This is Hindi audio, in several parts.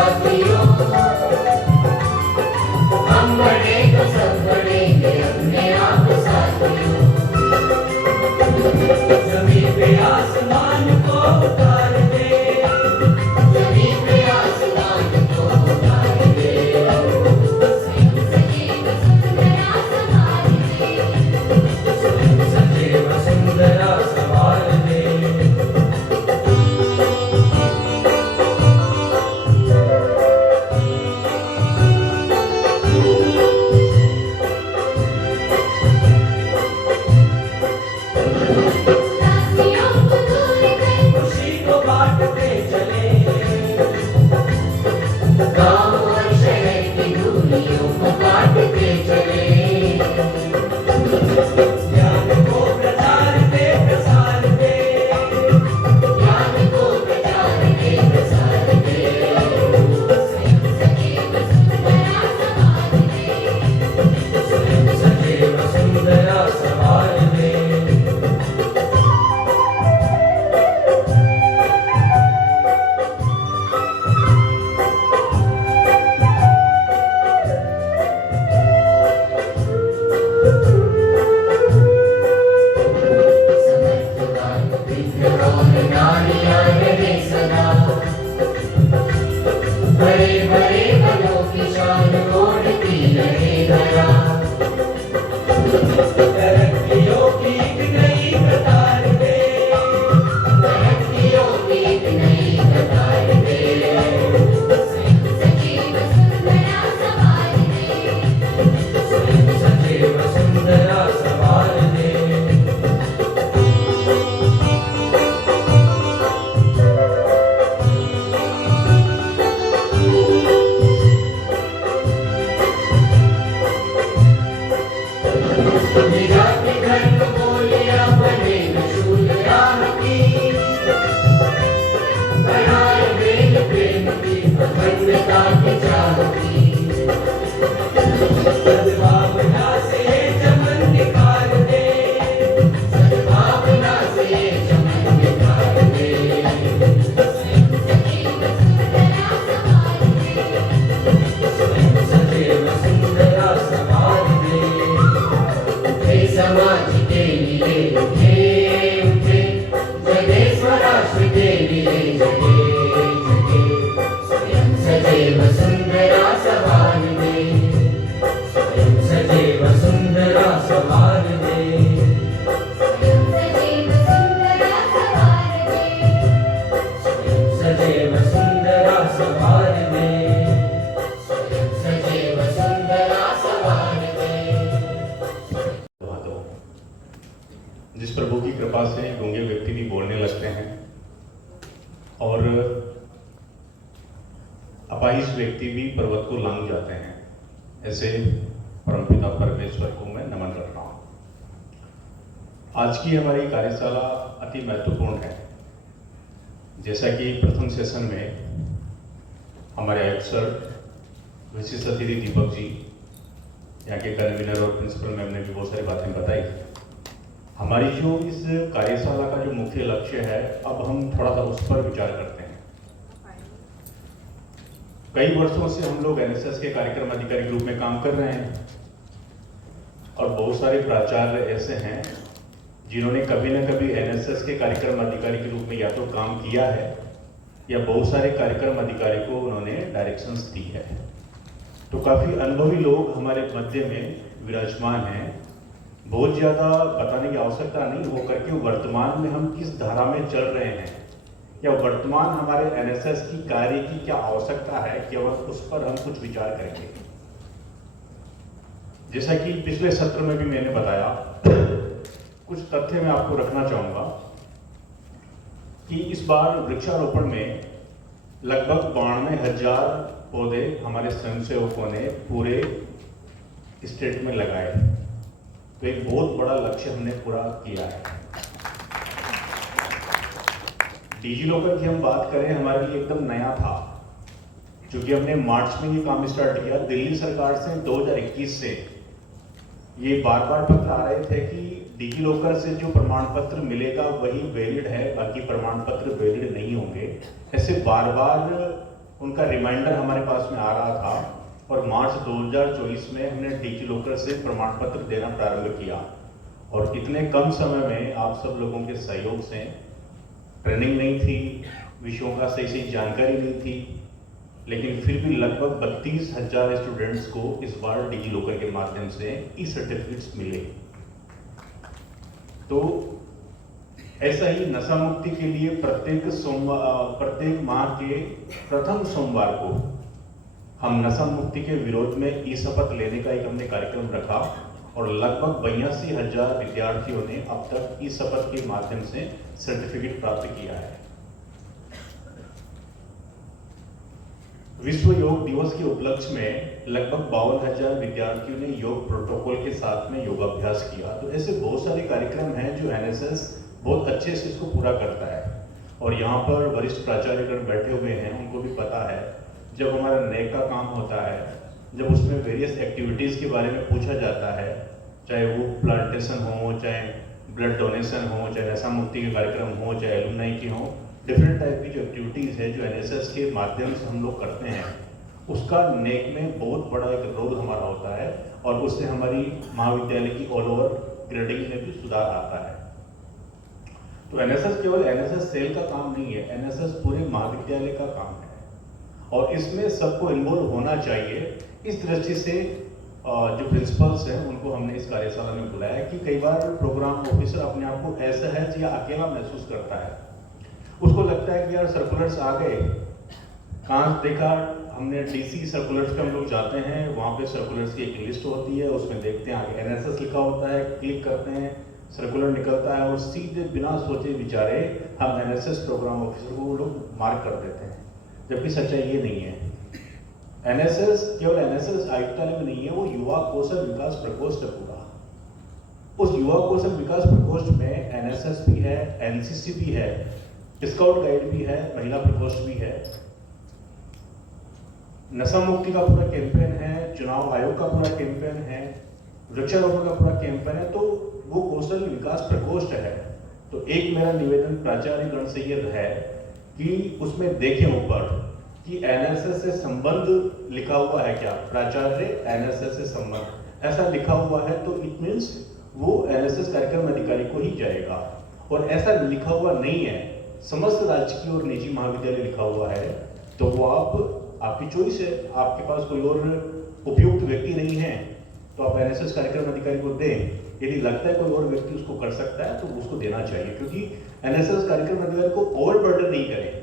साथियों, हम बढ़े तो सब बढ़ेंगे अपने आप साथियों। जमीन पे आसमान को उतार दे, जमीन पे आसमान को उतार दे, सजीव सुंदरा संभाल दे, सजीव सुंदरा संभाल दे। गाँव और शहर की दूरियों को काटते चले, ज्ञान को प्रचार दे प्रसार दे, ज्ञान को प्रचार दे प्रसार दे, सजीव सुंदरा संभाल दे, सजीव सुंदरा संभाल दे। बड़े बड़े बलों की शान ओढ़ती रहे धरा, तरक्कियों की एक नई कतार दे, तरक्कियों की एक नई कतार दे, सजीव सुंदरा संभाल दे, सजीव सुंदरा संभाल दे। निजात घर को बोलिया बने रसूल राह की, बनाए बेल प्रेम की अखंडता की चाह की, सद्भावना से चमन निखार दे, सद्भावना से चमन निखार दे, सजीव सुंदरा संभाल दे, सजीव सुंदरा संभाल दे। समाज के लिए उठे उठे, जगे स्वराष्ट्र के लिए जगे जगे, स्वयं सजीव सुंदरा संभाल दे, स्वयं सजीव सुंदरा संभाल दे, स्वयं सजीव सुंदरा संभाल दे, स्वयं सजीव सुंदरा संभाल दे, स्वयं सजीव सुंदरा संभाल दे। जिस प्रभु की कृपा से गूंगे व्यक्ति भी बोलने लगते हैं और अपाहिज व्यक्ति भी पर्वत को लांघ जाते हैं, ऐसे परमपिता परमेश्वर को मैं नमन करता हूँ। आज की हमारी कार्यशाला अति महत्वपूर्ण है। जैसा कि प्रथम सेशन में हमारे आयुक्त सर, विशिष्ट अतिथि दीपक जी, यहाँ के कन्वीनर और प्रिंसिपल मैम ने भी बहुत सारी बातें बताई। हमारी जो इस कार्यशाला का जो मुख्य लक्ष्य है, अब हम थोड़ा सा उस पर विचार करते हैं। कई वर्षों से हम लोग एनएसएस के कार्यक्रम अधिकारी के रूप में काम कर रहे हैं और बहुत सारे प्राचार्य ऐसे हैं जिन्होंने कभी न कभी एनएसएस के कार्यक्रम अधिकारी के रूप में या तो काम किया है या बहुत सारे कार्यक्रम अधिकारी को उन्होंने डायरेक्शंस दी है। तो काफ़ी अनुभवी लोग हमारे मध्य में विराजमान हैं। बहुत ज़्यादा बताने की आवश्यकता नहीं हो करके वर्तमान में हम किस धारा में चल रहे हैं या वर्तमान हमारे एनएसएस की कार्य की क्या आवश्यकता है, केवल उस पर हम कुछ विचार करेंगे। जैसा कि पिछले सत्र में भी मैंने बताया, कुछ तथ्य मैं आपको रखना चाहूँगा कि इस बार वृक्षारोपण में लगभग 92,000 पौधे हमारे स्वयंसेवकों ने पूरे स्टेट में लगाए। तो एक बहुत बड़ा लक्ष्य हमने पूरा किया है। डिजिलॉकर की हम बात करें, हमारे लिए एकदम नया था, क्योंकि हमने मार्च में ये काम स्टार्ट किया। दिल्ली सरकार से 2021 से ये बार बार पत्र आ रहे थे कि डिजिलॉकर से जो प्रमाण पत्र मिलेगा वही वैलिड है, बाकी प्रमाण पत्र वैलिड नहीं होंगे। ऐसे बार बार उनका रिमाइंडर हमारे पास में आ रहा था और मार्च 2024 में हमने डिजी लॉकर से प्रमाण पत्र देना प्रारंभ किया। और इतने कम समय में आप सब लोगों के सहयोग से, ट्रेनिंग नहीं थी, विषयों का सही जानकारी नहीं थी, लेकिन फिर भी लगभग 32,000 स्टूडेंट्स को इस बार डिजी लॉकर के माध्यम से ई सर्टिफिकेट्स मिले। तो ऐसा ही नशा मुक्ति के लिए प्रत्येक माह के प्रथम सोमवार को हम नशा मुक्ति के विरोध में ई शपथ लेने का एक हमने कार्यक्रम रखा और लगभग 82,000 विद्यार्थियों ने अब तक ई शपथ के माध्यम से सर्टिफिकेट प्राप्त किया है। विश्व योग दिवस के उपलक्ष्य में लगभग 52,000 विद्यार्थियों ने योग प्रोटोकॉल के साथ में योगाभ्यास किया। तो ऐसे बहुत सारे कार्यक्रम हैं जो एनएसएस बहुत अच्छे से इसको पूरा करता है। और यहाँ पर वरिष्ठ प्राचार्यगण बैठे हुए हैं, उनको भी पता है जब हमारा नेक का काम होता है, जब उसमें वेरियस एक्टिविटीज़ के बारे में पूछा जाता है, चाहे वो प्लांटेशन हो, चाहे ब्लड डोनेशन हो, चाहे नशा मुक्ति के कार्यक्रम हो, चाहे एलुमनाई की हो, डिफरेंट टाइप की जो एक्टिविटीज़ है जो एनएसएस के माध्यम से हम लोग करते हैं, उसका नेक में बहुत बड़ा एक रोल हमारा होता है और उससे हमारी महाविद्यालय की ऑल ओवर ग्रेडिंग में भी सुधार आता है। तो एनएसएस केवल एनएसएस सेल का काम नहीं है, एनएसएस पूरे महाविद्यालय का काम है और इसमें सबको इन्वॉल्व होना चाहिए। इस दृष्टि से जो प्रिंसिपल्स हैं उनको हमने इस कार्यशाला में बुलाया कि कई बार प्रोग्राम ऑफिसर अपने आप को ऐसा है या अकेला महसूस करता है, उसको लगता है कि यार सर्कुलर्स आ गए, कहाँ देखा हमने डीसी सर्कुलर्स पे हम लोग जाते हैं, वहाँ पे सर्कुलर्स की एक लिस्ट होती है, उसमें देखते हैं आगे एनएसएस लिखा होता है, क्लिक करते हैं, सर्कुलर निकलता है और सीधे बिना सोचे विचारे हम एनएसएस प्रोग्राम ऑफिसर को वो लोग मार्क कर देते हैं, जबकि सच्चाई ये नहीं है। एनएसएस केवल एनएसएस आयुक्तालय में नहीं है, वो युवा कौशल विकास प्रकोष्ठ है पूरा। उस युवा कौशल विकास प्रकोष्ठ में एनएसएस भी है, एनसीसी भी है, स्काउट गाइड भी है, महिला प्रकोष्ठ भी है, नशा मुक्ति का पूरा कैंपेन है, चुनाव आयोग का पूरा कैंपेन है, वृक्षारोपण का पूरा कैंपेन है। तो वो कौशल विकास प्रकोष्ठ है। तो एक मेरा निवेदन प्राचार्यगण से ये है कि उसमें देखें ऊपर कि एनएसएस से संबंध लिखा हुआ है क्या, प्राचार्य एनएसएस से संबंध ऐसा लिखा हुआ है तो इट मीन्स वो एनएसएस कार्यक्रम अधिकारी को ही जाएगा। और ऐसा लिखा हुआ नहीं है, समस्त राजकीय और निजी महाविद्यालय लिखा हुआ है, तो वो आपकी चॉइस है, आपके पास कोई और उपयुक्त व्यक्ति नहीं है तो आप एनएसएस कार्यक्रम अधिकारी को दें। यदि लगता है कोई और व्यक्ति उसको कर सकता है तो उसको देना चाहिए, क्योंकि एनएसएस कार्यक्रम अधिकारी को ओवरबर्डन नहीं करें।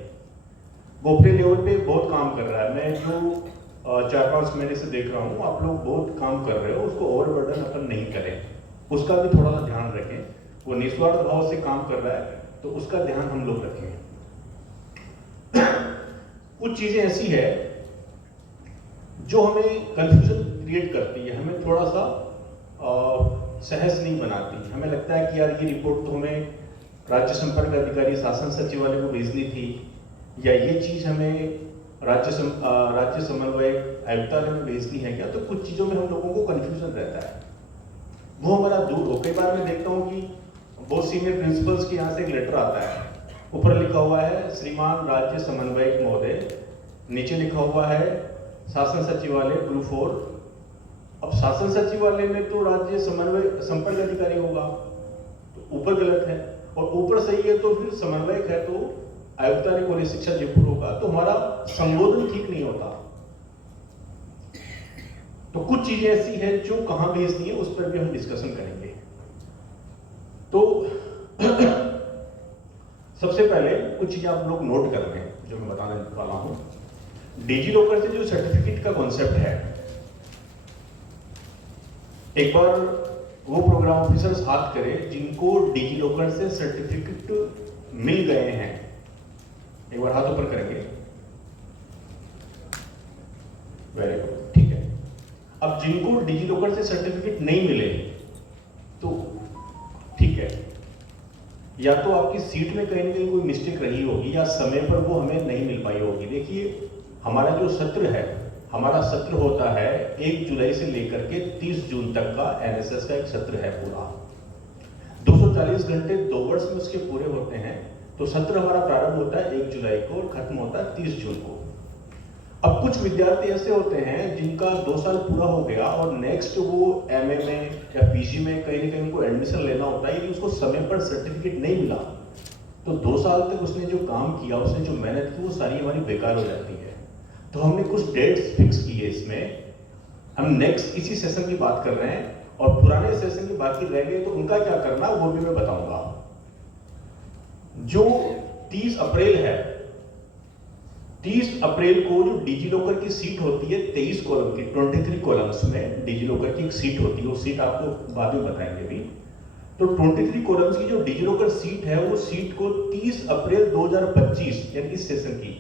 वो अपने लेवल पे बहुत काम कर रहा है, मैं जो 4-5 महीने से देख रहा हूँ आप लोग बहुत काम कर रहे हो, उसको ओवरबर्डन अपन नहीं करें, उसका भी थोड़ा सा ध्यान रखें। वो निस्वार्थ भाव से काम कर रहा है तो उसका ध्यान हम लोग रखें। कुछ चीजें ऐसी है जो हमें कंफ्यूजन क्रिएट करती है, हमें थोड़ा सा सहज नहीं बनाती। हमें लगता है कि यार ये रिपोर्ट तो हमें राज्य संपर्क अधिकारी शासन सचिवालय को भेजनी थी, या ये चीज हमें राज्य समन्वय आयुक्तालय में भेजनी है क्या। तो कुछ चीजों में हम लोगों को कंफ्यूजन रहता है, वो हमारा दूर हो। कई बार मैं देखता हूँ कि बहुत सीनियर प्रिंसिपल्स के यहाँ से एक लेटर आता है, ऊपर लिखा हुआ है श्रीमान राज्य समन्वयक महोदय, नीचे लिखा हुआ है शासन सचिवालय ग्रुप 4। अब शासन सचिवालय में तो राज्य समन्वय संपर्क अधिकारी होगा, तो ऊपर गलत है, और ऊपर सही है तो फिर समन्वयक है तो आयुक्तालय कॉलेज शिक्षा जयपुर होगा, तो हमारा संबोधन ठीक नहीं होता। तो कुछ चीजें ऐसी हैं जो कहां भेजनी है उस पर भी हम डिस्कशन करेंगे। तो सबसे पहले कुछ चीजें आप लोग नोट कर लें जो मैं बताने वाला हूं। डिजी लॉकर से जो सर्टिफिकेट का कॉन्सेप्ट है, एक बार वो प्रोग्राम ऑफिसर्स हाथ करें जिनको डिजी लॉकर से सर्टिफिकेट मिल गए हैं, एक बार हाथ ऊपर करेंगे। वेरी गुड, ठीक है। अब जिनको डिजी लॉकर से सर्टिफिकेट नहीं मिले तो ठीक है, या तो आपकी सीट में कहीं ना कहीं कोई मिस्टेक रही होगी या समय पर वो हमें नहीं मिल पाई होगी। देखिए हमारा जो सत्र है, हमारा सत्र होता है 1 जुलाई से लेकर के 30 जून तक का एनएसएस का एक सत्र है पूरा। 240 घंटे 2 वर्ष में उसके पूरे होते हैं। तो सत्र हमारा प्रारंभ होता है 1 जुलाई को और खत्म होता है 30 जून को। अब कुछ विद्यार्थी ऐसे होते हैं जिनका 2 साल पूरा हो गया और नेक्स्ट वो एमए में या पीजी में कहीं ना कहीं उनको एडमिशन लेना होता है, यदि उसको समय पर सर्टिफिकेट नहीं मिला तो 2 साल तक उसने जो काम किया, उसने जो मेहनत की, वो सारी हमारी बेकार हो जाती है। तो हमने कुछ डेट्स फिक्स की है इसमें। हम नेक्स्ट इसी सेशन की बात कर रहे हैं और पुराने सेशन की बाकी रह गए तो उनका क्या करना वो भी मैं बताऊंगा। जो 30 अप्रैल है, 30 अप्रैल को जो डिजी लॉकर की सीट होती है 23 कॉलम की, 23 कॉलम्स में डिजी लॉकर की एक सीट होती है, वो सीट आपको बाद में बताएंगे भी। तो 23 कॉलम्स की जो डिजी लॉकर सीट है, वो सीट को 30 अप्रैल 2025 यानी इस सेशन की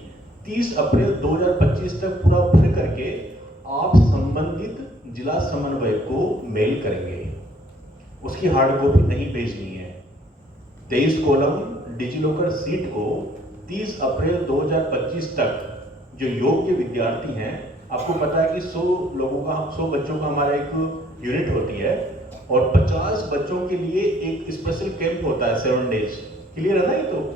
30 अप्रैल 2025 तक पूरा भर करके आप संबंधित जिला समन्वय को मेल करेंगे। उसकी हार्ड कॉपी नहीं भेजनी है। 23 कॉलम डिजी लॉकर सीट को 30 अप्रैल 2025 तक जो योग्य विद्यार्थी हैं, आपको पता है कि 100 बच्चों का हमारा एक यूनिट होती है और 50 बच्चों के लिए एक स्पेशल कैंप होता है 7 डेज। क्लियर है ना ये तो?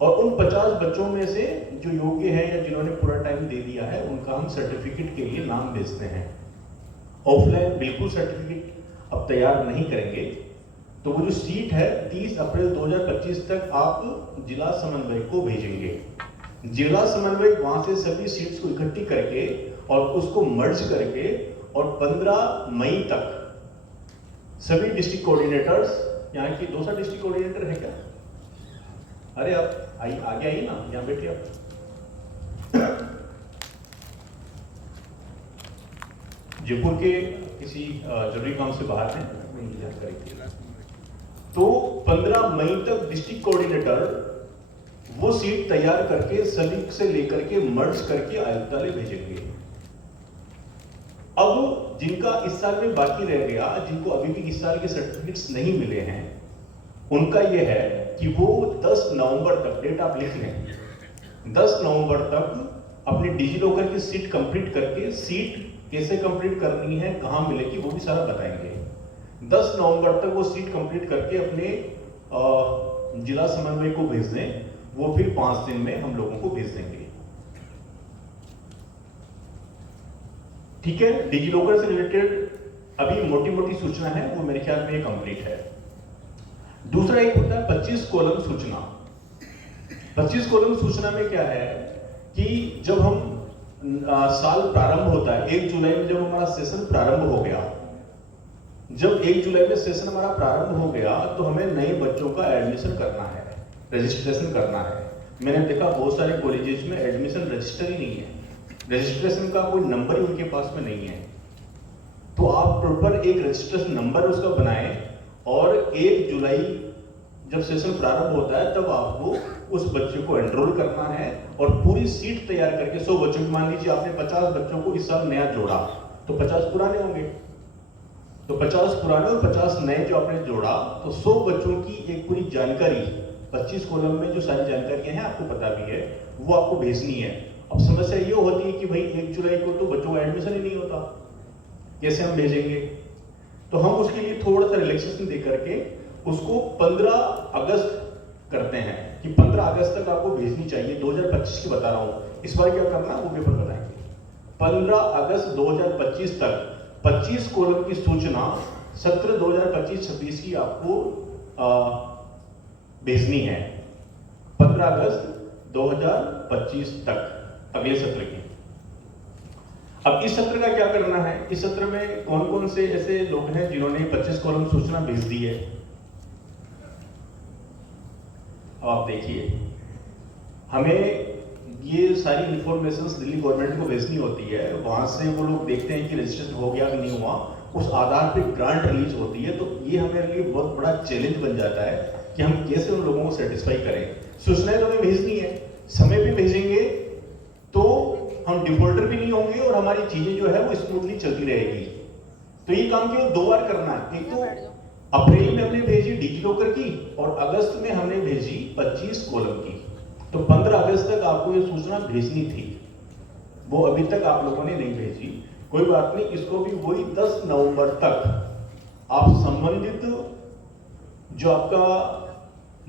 और उन 50 बच्चों में से जो योग्य है या जिन्होंने पूरा टाइम दे दिया है, उनका हम सर्टिफिकेट के लिए नाम भेजते हैं। ऑफलाइन बिल्कुल सर्टिफिकेट अब तैयार नहीं करेंगे। तो वो जो सीट है 30 अप्रैल 2025 तक आप जिला समन्वय को भेजेंगे। जिला समन्वय वहां से सभी सीट्स को इकट्ठी करके और उसको मर्ज करके और 15 मई तक सभी डिस्ट्रिक्ट कोऑर्डिनेटर्स, यहाँ की 2 डिस्ट्रिक्ट कोऑर्डिनेटर है क्या? अरे आप आगे आइए ना, यहाँ बैठिए आप। जयपुर के किसी जरूरी काम से बाहर हैं, उनकी जानकारी थी। तो 15 मई तक डिस्ट्रिक्ट कोऑर्डिनेटर वो सीट तैयार करके सभी से लेकर के मर्ज करके आयुक्तालय भेजेंगे। अब जिनका इस साल में बाकी रह गया, जिनको अभी भी इस साल के सर्टिफिकेट्स नहीं मिले हैं, उनका यह है कि वो 10 नवंबर तक, डेट आप लिख लें, 10 नवंबर तक अपनी डिजी लॉकर की सीट कंप्लीट करके, सीट कैसे कंप्लीट करनी है, कहां मिलेगी, वो भी सारा बताएंगे। 10 नवंबर तक वो सीट कंप्लीट करके अपने जिला समन्वय को भेज दें, वो फिर 5 दिन में हम लोगों को भेज देंगे। ठीक है, डिजी लॉकर से रिलेटेड अभी मोटी मोटी सूचना है, वो मेरे ख्याल में ये कंप्लीट है। दूसरा एक होता है 25 कॉलम सूचना। 25 कॉलम सूचना में क्या है कि जब हम साल प्रारंभ होता है 1 जुलाई में, जब हमारा सेशन प्रारंभ हो गया, जब 1 जुलाई में सेशन हमारा प्रारंभ हो गया तो हमें नए बच्चों का एडमिशन करना है, रजिस्ट्रेशन करना है। मैंने देखा बहुत सारे कॉलेजेस में एडमिशन रजिस्टर ही नहीं है, रजिस्ट्रेशन का कोई नंबर ही उनके पास में नहीं है। तो आप प्रॉपर एक रजिस्ट्रेशन नंबर उसका बनाएं और 1 जुलाई जब सेशन प्रारंभ होता है तब आपको उस बच्चे को एनरोल करना है और पूरी सीट तैयार करके 100 बच्चों की, मान लीजिए आपने 50 बच्चों को इस साल नया जोड़ा तो 50 पुराने होंगे, तो 50 पुराने और 50 नए जो आपने जोड़ा, तो 100 बच्चों की एक पूरी जानकारी 25 कॉलम में जो सारी जानकारियां हैं आपको पता भी है, वो आपको भेजनी है। अब समस्या ये होती है कि भाई 1 जुलाई को तो बच्चों का एडमिशन ही नहीं होता, कैसे हम भेजेंगे? तो हम उसके लिए थोड़ा सा रिलैक्सेशन दे करके उसको 15 अगस्त करते हैं कि 15 अगस्त तक आपको भेजनी चाहिए। 2025 की बता रहा हूं, इस बार क्या करना वो पेपर बताएंगे। 15 अगस्त 2025 तक 25 कॉलम की सूचना सत्र 2025-26 की आपको भेजनी है। 15 अगस्त 2025 तक अगले सत्र की। अब इस सत्र का क्या करना है? इस सत्र में कौन कौन से ऐसे लोग हैं जिन्होंने 25 कॉलम सूचना भेज दी है? अब आप देखिए, हमें ये सारी इंफॉर्मेशन दिल्ली गवर्नमेंट को भेजनी होती है, वहां से वो लोग देखते हैं कि रजिस्ट्रेशन हो गया कि नहीं हुआ, उस आधार पे ग्रांट रिलीज होती है। तो ये हमारे लिए बहुत बड़ा चैलेंज बन जाता है कि हम कैसे उन लोगों को सेटिस्फाई करें। सूचनाएं तो हमें भेजनी है, समय पे भेजेंगे तो हम डिफॉल्टर भी नहीं होंगे और हमारी चीजें जो है वो स्मूथली चलती रहेगी। तो ये काम केवल 2 बार करना है। एक तो अप्रैल में हमने भेजी डिजी लॉकर की और अगस्त में हमने भेजी 25 कॉलम की। तो 15 अगस्त तक आपको ये सूचना भेजनी थी, वो अभी तक आप लोगों ने नहीं भेजी। कोई बात नहीं, इसको भी वही 10 नवंबर तक आप संबंधित जो आपका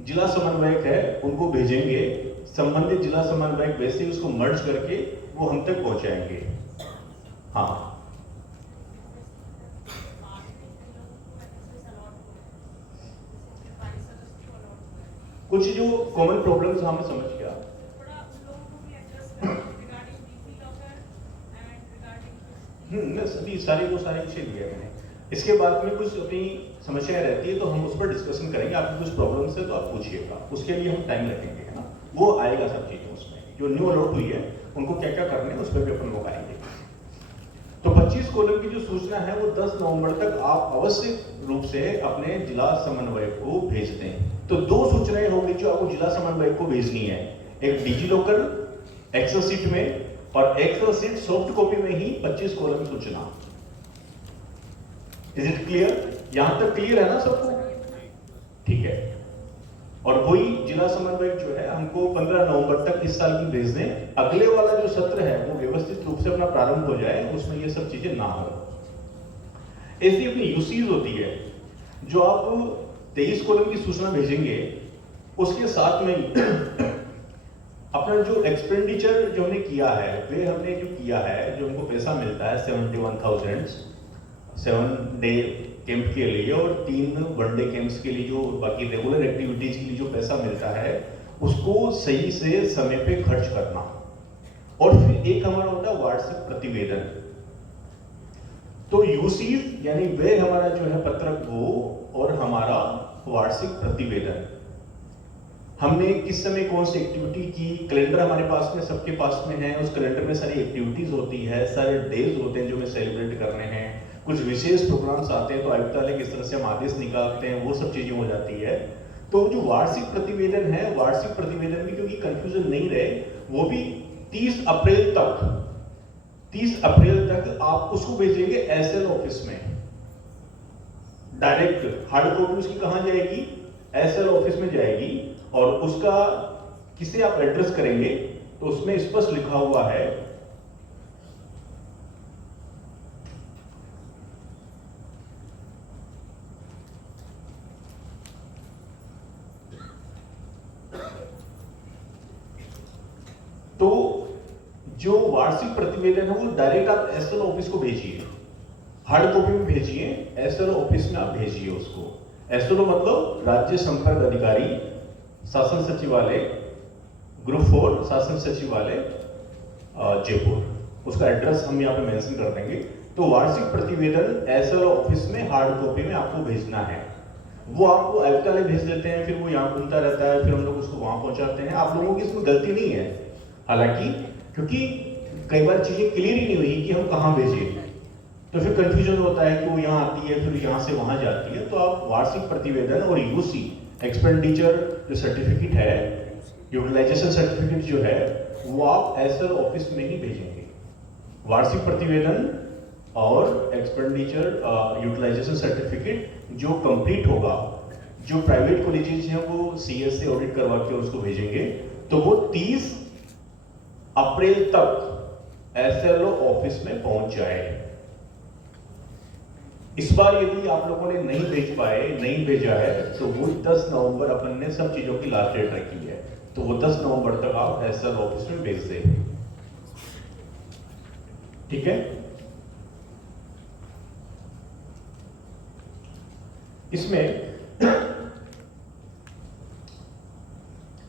जिला समन्वयक है उनको भेजेंगे। संबंधित जिला समन्वयक वैसे ही उसको मर्ज करके वो हम तक पहुंचाएंगे। हाँ, कुछ जो कॉमन प्रॉब्लम्स हम समझ गया। सभी सारे विषय दिए मैंने। इसके बाद में कुछ अपनी समस्याएं रहती है तो हम उस पर डिस्कशन करेंगे। आपकी कुछ प्रॉब्लम्स है तो आप पूछिएगा, उसके लिए हम टाइम रखेंगे, है ना। वो आएगा सब चीजें उसमें, जो न्यू अलॉट हुई है उनको क्या क्या करने हैं उस पर भी अपन लोग आएंगे। तो 25 कॉलम की जो सूचना है वो 10 नवंबर तक आप अवश्य रूप से अपने जिला समन्वयक को भेज दें। तो 2 सूचनाएं होंगी जो आपको जिला समन्वयक को भेजनी है, एक डिजी लॉकर एक्सेल सीट में और एक्सेल सीट सॉफ्ट कॉपी में ही 25 कॉलम सूचना। Is it clear? यहां तक क्लियर है ना सबको? ठीक है। और वही जिला समन्वयक जो है हमको 15 नवंबर तक इस साल की भेज दें। अगले वाला जो सत्र है वो व्यवस्थित रूप से अपना प्रारंभ हो जाए, उसमें ये सब चीजें ना हो। ऐसी अपनी यूसीज होती है जो आप 23 कॉलम की सूचना भेजेंगे, उसके साथ में ही अपना जो एक्सपेंडिचर जो हमने किया है, वे हमने जो किया है, जो हमको पैसा मिलता है 71,000 7 डे कैंप के लिए और 3 वनडे कैंप्स के लिए जो बाकी रेगुलर एक्टिविटीज के लिए जो पैसा मिलता है, उसको सही से समय पे खर्च करना। और फिर एक हमारा होता है वार्षिक प्रतिवेदन। तो यूसीज यानी वे हमारा जो है पत्रक वो और हमारा वार्षिक प्रतिवेदन, हमने किस समय कौन सी एक्टिविटी की, कैलेंडर हमारे पास में सबके पास में है, उस कैलेंडर में सारी एक्टिविटीज होती है, सारे डेज होते हैं जो हमें सेलिब्रेट करने हैं, कुछ विशेष प्रोग्राम्स आते हैं तो आयुक्तालय किस तरह से हम आदेश निकालते हैं, वो सब चीजें हो जाती है। तो जो वार्षिक प्रतिवेदन है, वार्षिक प्रतिवेदन में क्योंकि कंफ्यूजन नहीं रहे, वो भी 30 अप्रैल तक आप उसको भेजेंगे एसएल ऑफिस में डायरेक्ट। हार्ड कॉपी उसकी कहां जाएगी? एसएल ऑफिस में जाएगी। और उसका किसे आप एड्रेस करेंगे तो उसमें स्पष्ट लिखा हुआ है तो जो वार्षिक प्रतिवेदन है वो डायरेक्ट आप एसएल ऑफिस को भेजिए, हार्ड कॉपी में भेजिए, एसएल ऑफिस में आप भेजिए उसको। एसएल मतलब राज्य संपर्क अधिकारी, शासन सचिवालय, ग्रुप 4 शासन सचिवालय जयपुर, उसका एड्रेस हम यहाँ पे मेंशन कर देंगे। तो वार्षिक प्रतिवेदन एसएल ऑफिस में हार्ड कॉपी में आपको भेजना है। वो आपको आयुक्तालय भेज देते हैं, फिर वो यहाँ घूमता रहता है, फिर हम लोग उसको वहां पहुंचाते हैं। आप लोगों की इसमें गलती नहीं है, हालांकि क्योंकि कई बार चीजें क्लियर ही नहीं हुई कि हम कहाँ भेजें, तो फिर कंफ्यूजन होता है कि वो यहाँ आती है फिर यहाँ से वहां जाती है। तो आप वार्षिक प्रतिवेदन और यूसी एक्सपेंडिचर जो सर्टिफिकेट है, यूटिलाइजेशन सर्टिफिकेट जो है, वो आप एसएल ऑफिस में ही भेजेंगे। वार्षिक प्रतिवेदन और एक्सपेंडिचर यूटिलाइजेशन सर्टिफिकेट जो कंप्लीट होगा, जो प्राइवेट कॉलेजेस हैं वो सीएस से ऑडिट करवा के उसको भेजेंगे, तो वो 30 अप्रैल तक एसएलओ ऑफिस में पहुंच जाए। इस बार यदि आप लोगों ने नहीं भेजा है तो वो 10 नवंबर अपन ने सब चीजों की लास्ट डेट रखी है, तो वो 10 नवंबर तक आप एसएल ऑफिस में भेज दें। ठीक है। इसमें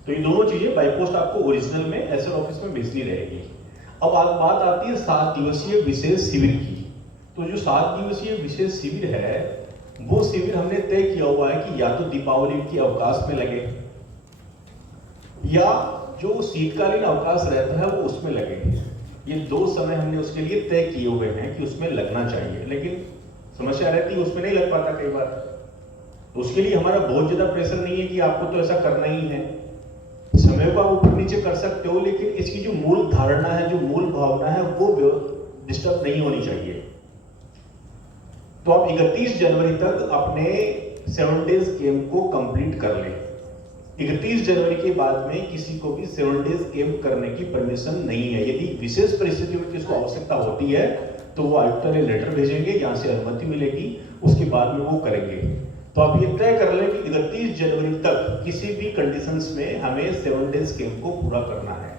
तो ये दोनों चीजें बाय पोस्ट आपको ओरिजिनल में एसएल ऑफिस में भेजनी रहेगी। अब बात आती है 7 दिवसीय विशेष शिविर की। तो जो 7 दिवसीय विशेष शिविर है, वो शिविर हमने तय किया हुआ है कि या तो दीपावली के अवकाश में लगे या जो शीतकालीन अवकाश रहता है वो उसमें लगे। ये 2 समय हमने उसके लिए तय किए हुए हैं कि उसमें लगना चाहिए, लेकिन समस्या रहती है उसमें नहीं लग पाता कई बार। तो उसके लिए हमारा बहुत ज्यादा प्रेशर नहीं है कि आपको तो ऐसा करना ही है, समय को आप ऊपर नीचे कर सकते हो, लेकिन इसकी जो मूल धारणा है, जो मूल भावना है, वो डिस्टर्ब नहीं होनी चाहिए। तो आप 31 जनवरी तक अपने 7 डेज कैंप को कंप्लीट कर लें। 31 जनवरी के बाद में किसी को भी 7 डेज कैंप करने की परमिशन नहीं है। यदि विशेष परिस्थिति में किसको आवश्यकता होती है तो वो आयुक्तालय लेटर भेजेंगे, यहां से अनुमति मिलेगी, उसके बाद में वो करेंगे। तो आप ये तय कर लें कि 31 जनवरी तक किसी भी कंडीशंस में हमें 7 डेज कैंप को पूरा करना है।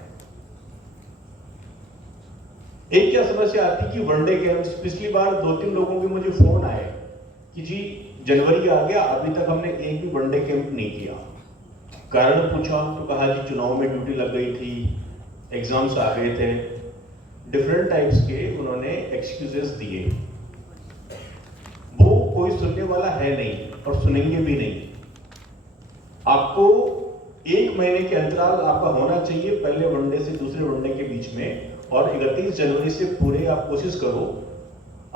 एक क्या समस्या आती कि वनडे गेम्स, पिछली बार 2-3 लोगों के मुझे फोन आए कि जी जनवरी आ गया, अभी तक हमने एक भी वनडे कैंप नहीं किया। कारण पूछा तो कहा जी चुनाव में ड्यूटी लग गई थी, एग्जाम्स आ गए थे, डिफरेंट टाइप्स के उन्होंने एक्सक्यूजेस दिए। वो कोई सुनने वाला है नहीं और सुनेंगे भी नहीं। आपको 1 महीने के अंतराल आपका होना चाहिए पहले वनडे से दूसरे वनडे के बीच में, और 31 जनवरी से पूरे आप कोशिश करो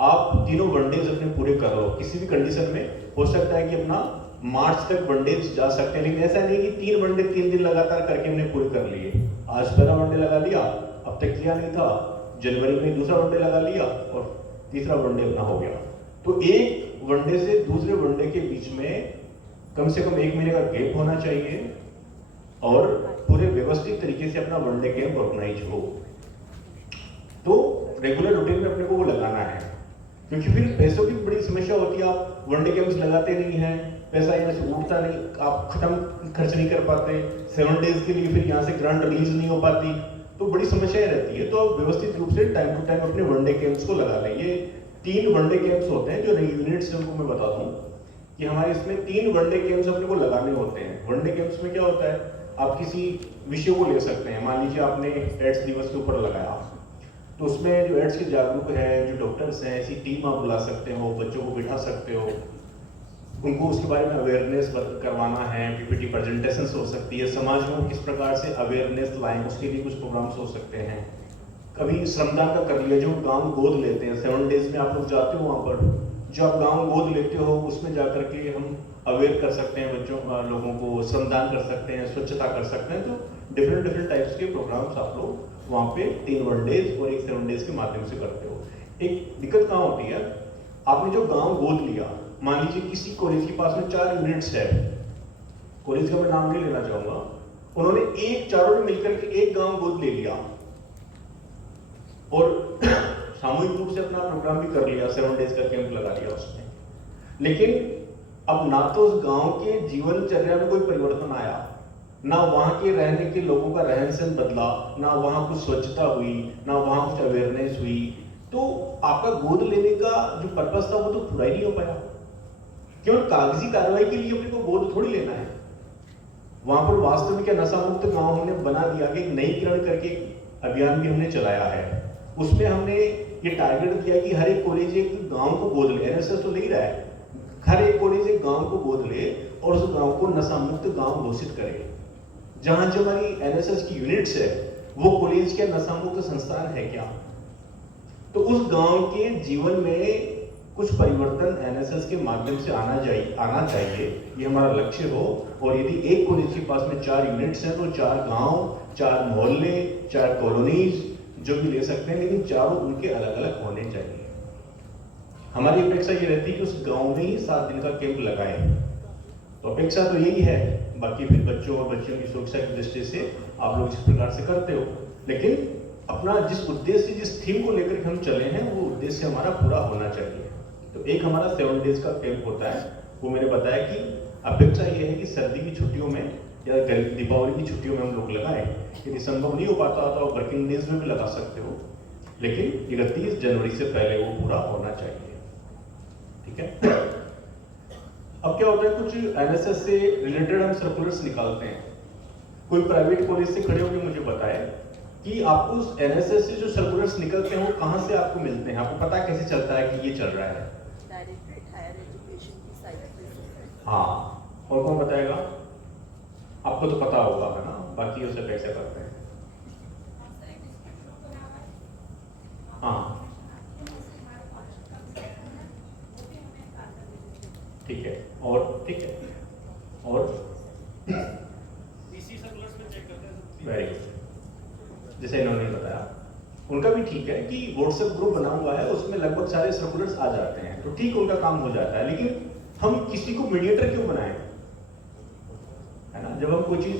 आप तीनों वनडेज अपने पूरे कर लो। किसी भी कंडीशन में हो सकता है कि अपना मार्च तक वनडेज जा सकते हैं, लेकिन ऐसा नहीं कि 3 वनडे 3 दिन लगातार करके हमने पूरे कर लिए। आज पहला वनडे लगा लिया, अब तक किया नहीं था, जनवरी में दूसरा वनडे लगा लिया और तीसरा वनडे अपना हो गया। तो एक वनडे से दूसरे वनडे के बीच में कम से कम 1 महीने का गैप होना चाहिए और पूरे व्यवस्थित तरीके से अपना वनडे कैंप ऑर्गेनाइज हो। तो रेगुलर रूटीन में अपने को वो लगाना है, क्योंकि फिर पैसों की बड़ी समस्या होती है। आप वनडे कैंप्स लगाते नहीं हैं, पैसा यहाँ से उठता नहीं, आप खत्म खर्च नहीं कर पाते, 7 डेज के लिए फिर यहाँ से ग्रांट रिलीज नहीं हो पाती, तो बड़ी समस्याएं रहती है। तो आप व्यवस्थित रूप से टाइम टू टाइम अपने वनडे कैंप्स को लगा लें। ये 3 वनडे कैंप्स होते हैं जो नई यूनिट्स हैं, उनको मैं बता दूं कि हमारे इसमें 3 वनडे कैंप्स अपने को लगाने होते हैं। वनडे कैंप्स में क्या होता है, आप किसी विषय को ले सकते हैं। मान लीजिए आपने एड्स दिवस के ऊपर लगाया, तो उसमें जो एड्स के जागरूक है, जो डॉक्टर्स हैं, ऐसी टीम आप बुला सकते हो, बच्चों को बिठा सकते हो, उनको उसके बारे में अवेयरनेस करवाना है, पीपीटी प्रेजेंटेशंस हो सकती है, समाज में किस प्रकार से अवेयरनेस लाएं उसके लिए कुछ प्रोग्राम्स हो सकते हैं। कभी श्रमदान का कर लिया, जो गांव गोद लेते हैं, 7 डेज में आप लोग जाते हो, वहाँ पर जो आप गांव गोद लेते हो उसमें जाकर के हम अवेयर कर सकते हैं बच्चों लोगों को, श्रमदान कर सकते हैं, स्वच्छता कर सकते हैं। तो डिफरेंट टाइप्स के प्रोग्राम्स आप लोग वहाँ पे 3 वनडेज और 1 7 डेज के माध्यम से करते हो। एक दिक्कत कहाँ होती है, आपने जो गांव गोद लिया, मान लीजिए किसी कॉलेज के पास में 4 यूनिट्स है, कॉलेज का मैं नाम नहीं लेना चाहूंगा, उन्होंने चारों ने मिलकर के एक गांव गोद ले लिया और सामूहिक रूप से अपना प्रोग्राम भी कर लिया, 7 डेज का कैंप लगा लिया उसमें। लेकिन अब ना तो उस गांव के जीवनचर्या में कोई परिवर्तन आया, ना वहां के रहने के लोगों का रहन सहन बदला, ना वहां कुछ स्वच्छता हुई, ना वहां कुछ अवेयरनेस हुई, तो आपका गोद लेने का जो पर्पस था वो तो पूरा ही नहीं हो पाया। केवल कागजी कार्रवाई के लिए अपने को गोद थोड़ी लेना है, वहां पर वास्तव में क्या नशा मुक्त गांव हमने बना दिया कि एक नईकरण करके अभियान भी हमने चलाया है। उसमें हमने ये टारगेट दिया कि हर एक कॉलेज एक गांव को गोद ले, एनएसएस तो नहीं रहा है, हर एक कॉलेज एक गांव को गोद ले और उस गांव को नशा मुक्त गांव घोषित करे। जहां जो हमारी एनएसएस की यूनिट्स है वो कॉलेज के नशा मुक्त संस्थान है क्या, तो उस गांव के जीवन में कुछ परिवर्तन एनएसएस के माध्यम से आना चाहिए, ये हमारा लक्ष्य हो। और यदि एक कॉलेज के पास में 4 यूनिट्स हैं तो 4 गांव, 4 मोहल्ले, 4 कॉलोनीज जो भी ले सकते हैं, लेकिन चारों उनके अलग अलग होने चाहिए। हमारी अपेक्षा ये रहती है कि उस गांव में ही 7 दिन का कैंप लगाएं, तो अपेक्षा तो यही है। बाकी फिर बच्चों और बच्चियों की सुरक्षा की दृष्टि से आप लोग जिस प्रकार से करते हो, लेकिन अपना जिस उद्देश्य, जिस थीम को लेकर हम चले हैं, वो उद्देश्य हमारा पूरा होना चाहिए। तो एक हमारा 7 डेज का कैंप होता है, वो मैंने बताया कि अपेक्षा ये है कि सर्दी की छुट्टियों में या दीपावली की छुट्टियों में हम लोग लगाएं। यदि संभव नहीं हो पाता तो आप वर्किंग डेज में भी लगा सकते हो, लेकिन 31 जनवरी से पहले वो पूरा होना चाहिए। ठीक है। अब क्या होता है, कुछ एनएसएस से रिलेटेड हम सर्कुलर्स निकालते हैं। कोई प्राइवेट कॉलेज से खड़े होकर मुझे बताए कि आपको उस एनएसएस से जो सर्कुलर्स निकलते हैं वो कहाँ से आपको मिलते हैं, आपको पता कैसे चलता है कि ये चल रहा है? डायरेक्टरेट हायर एजुकेशन की साइट पे। हाँ, और कौन बताएगा? आपको तो पता होगा, है ना, बाकी उसे कैसे करते हैं? हाँ ठीक है, और ठीक है, और डीसी सर्कुलर्स में चेक करते हैं। वेरी गुड, जैसे इन्होंने बताया उनका भी ठीक है कि व्हाट्सएप ग्रुप बना हुआ है, उसमें लगभग सारे सर्कुलर्स आ जाते हैं, तो ठीक उनका काम हो जाता है। लेकिन हम किसी को मीडिएटर क्यों बनाएं, है ना? जब हम कोई चीज,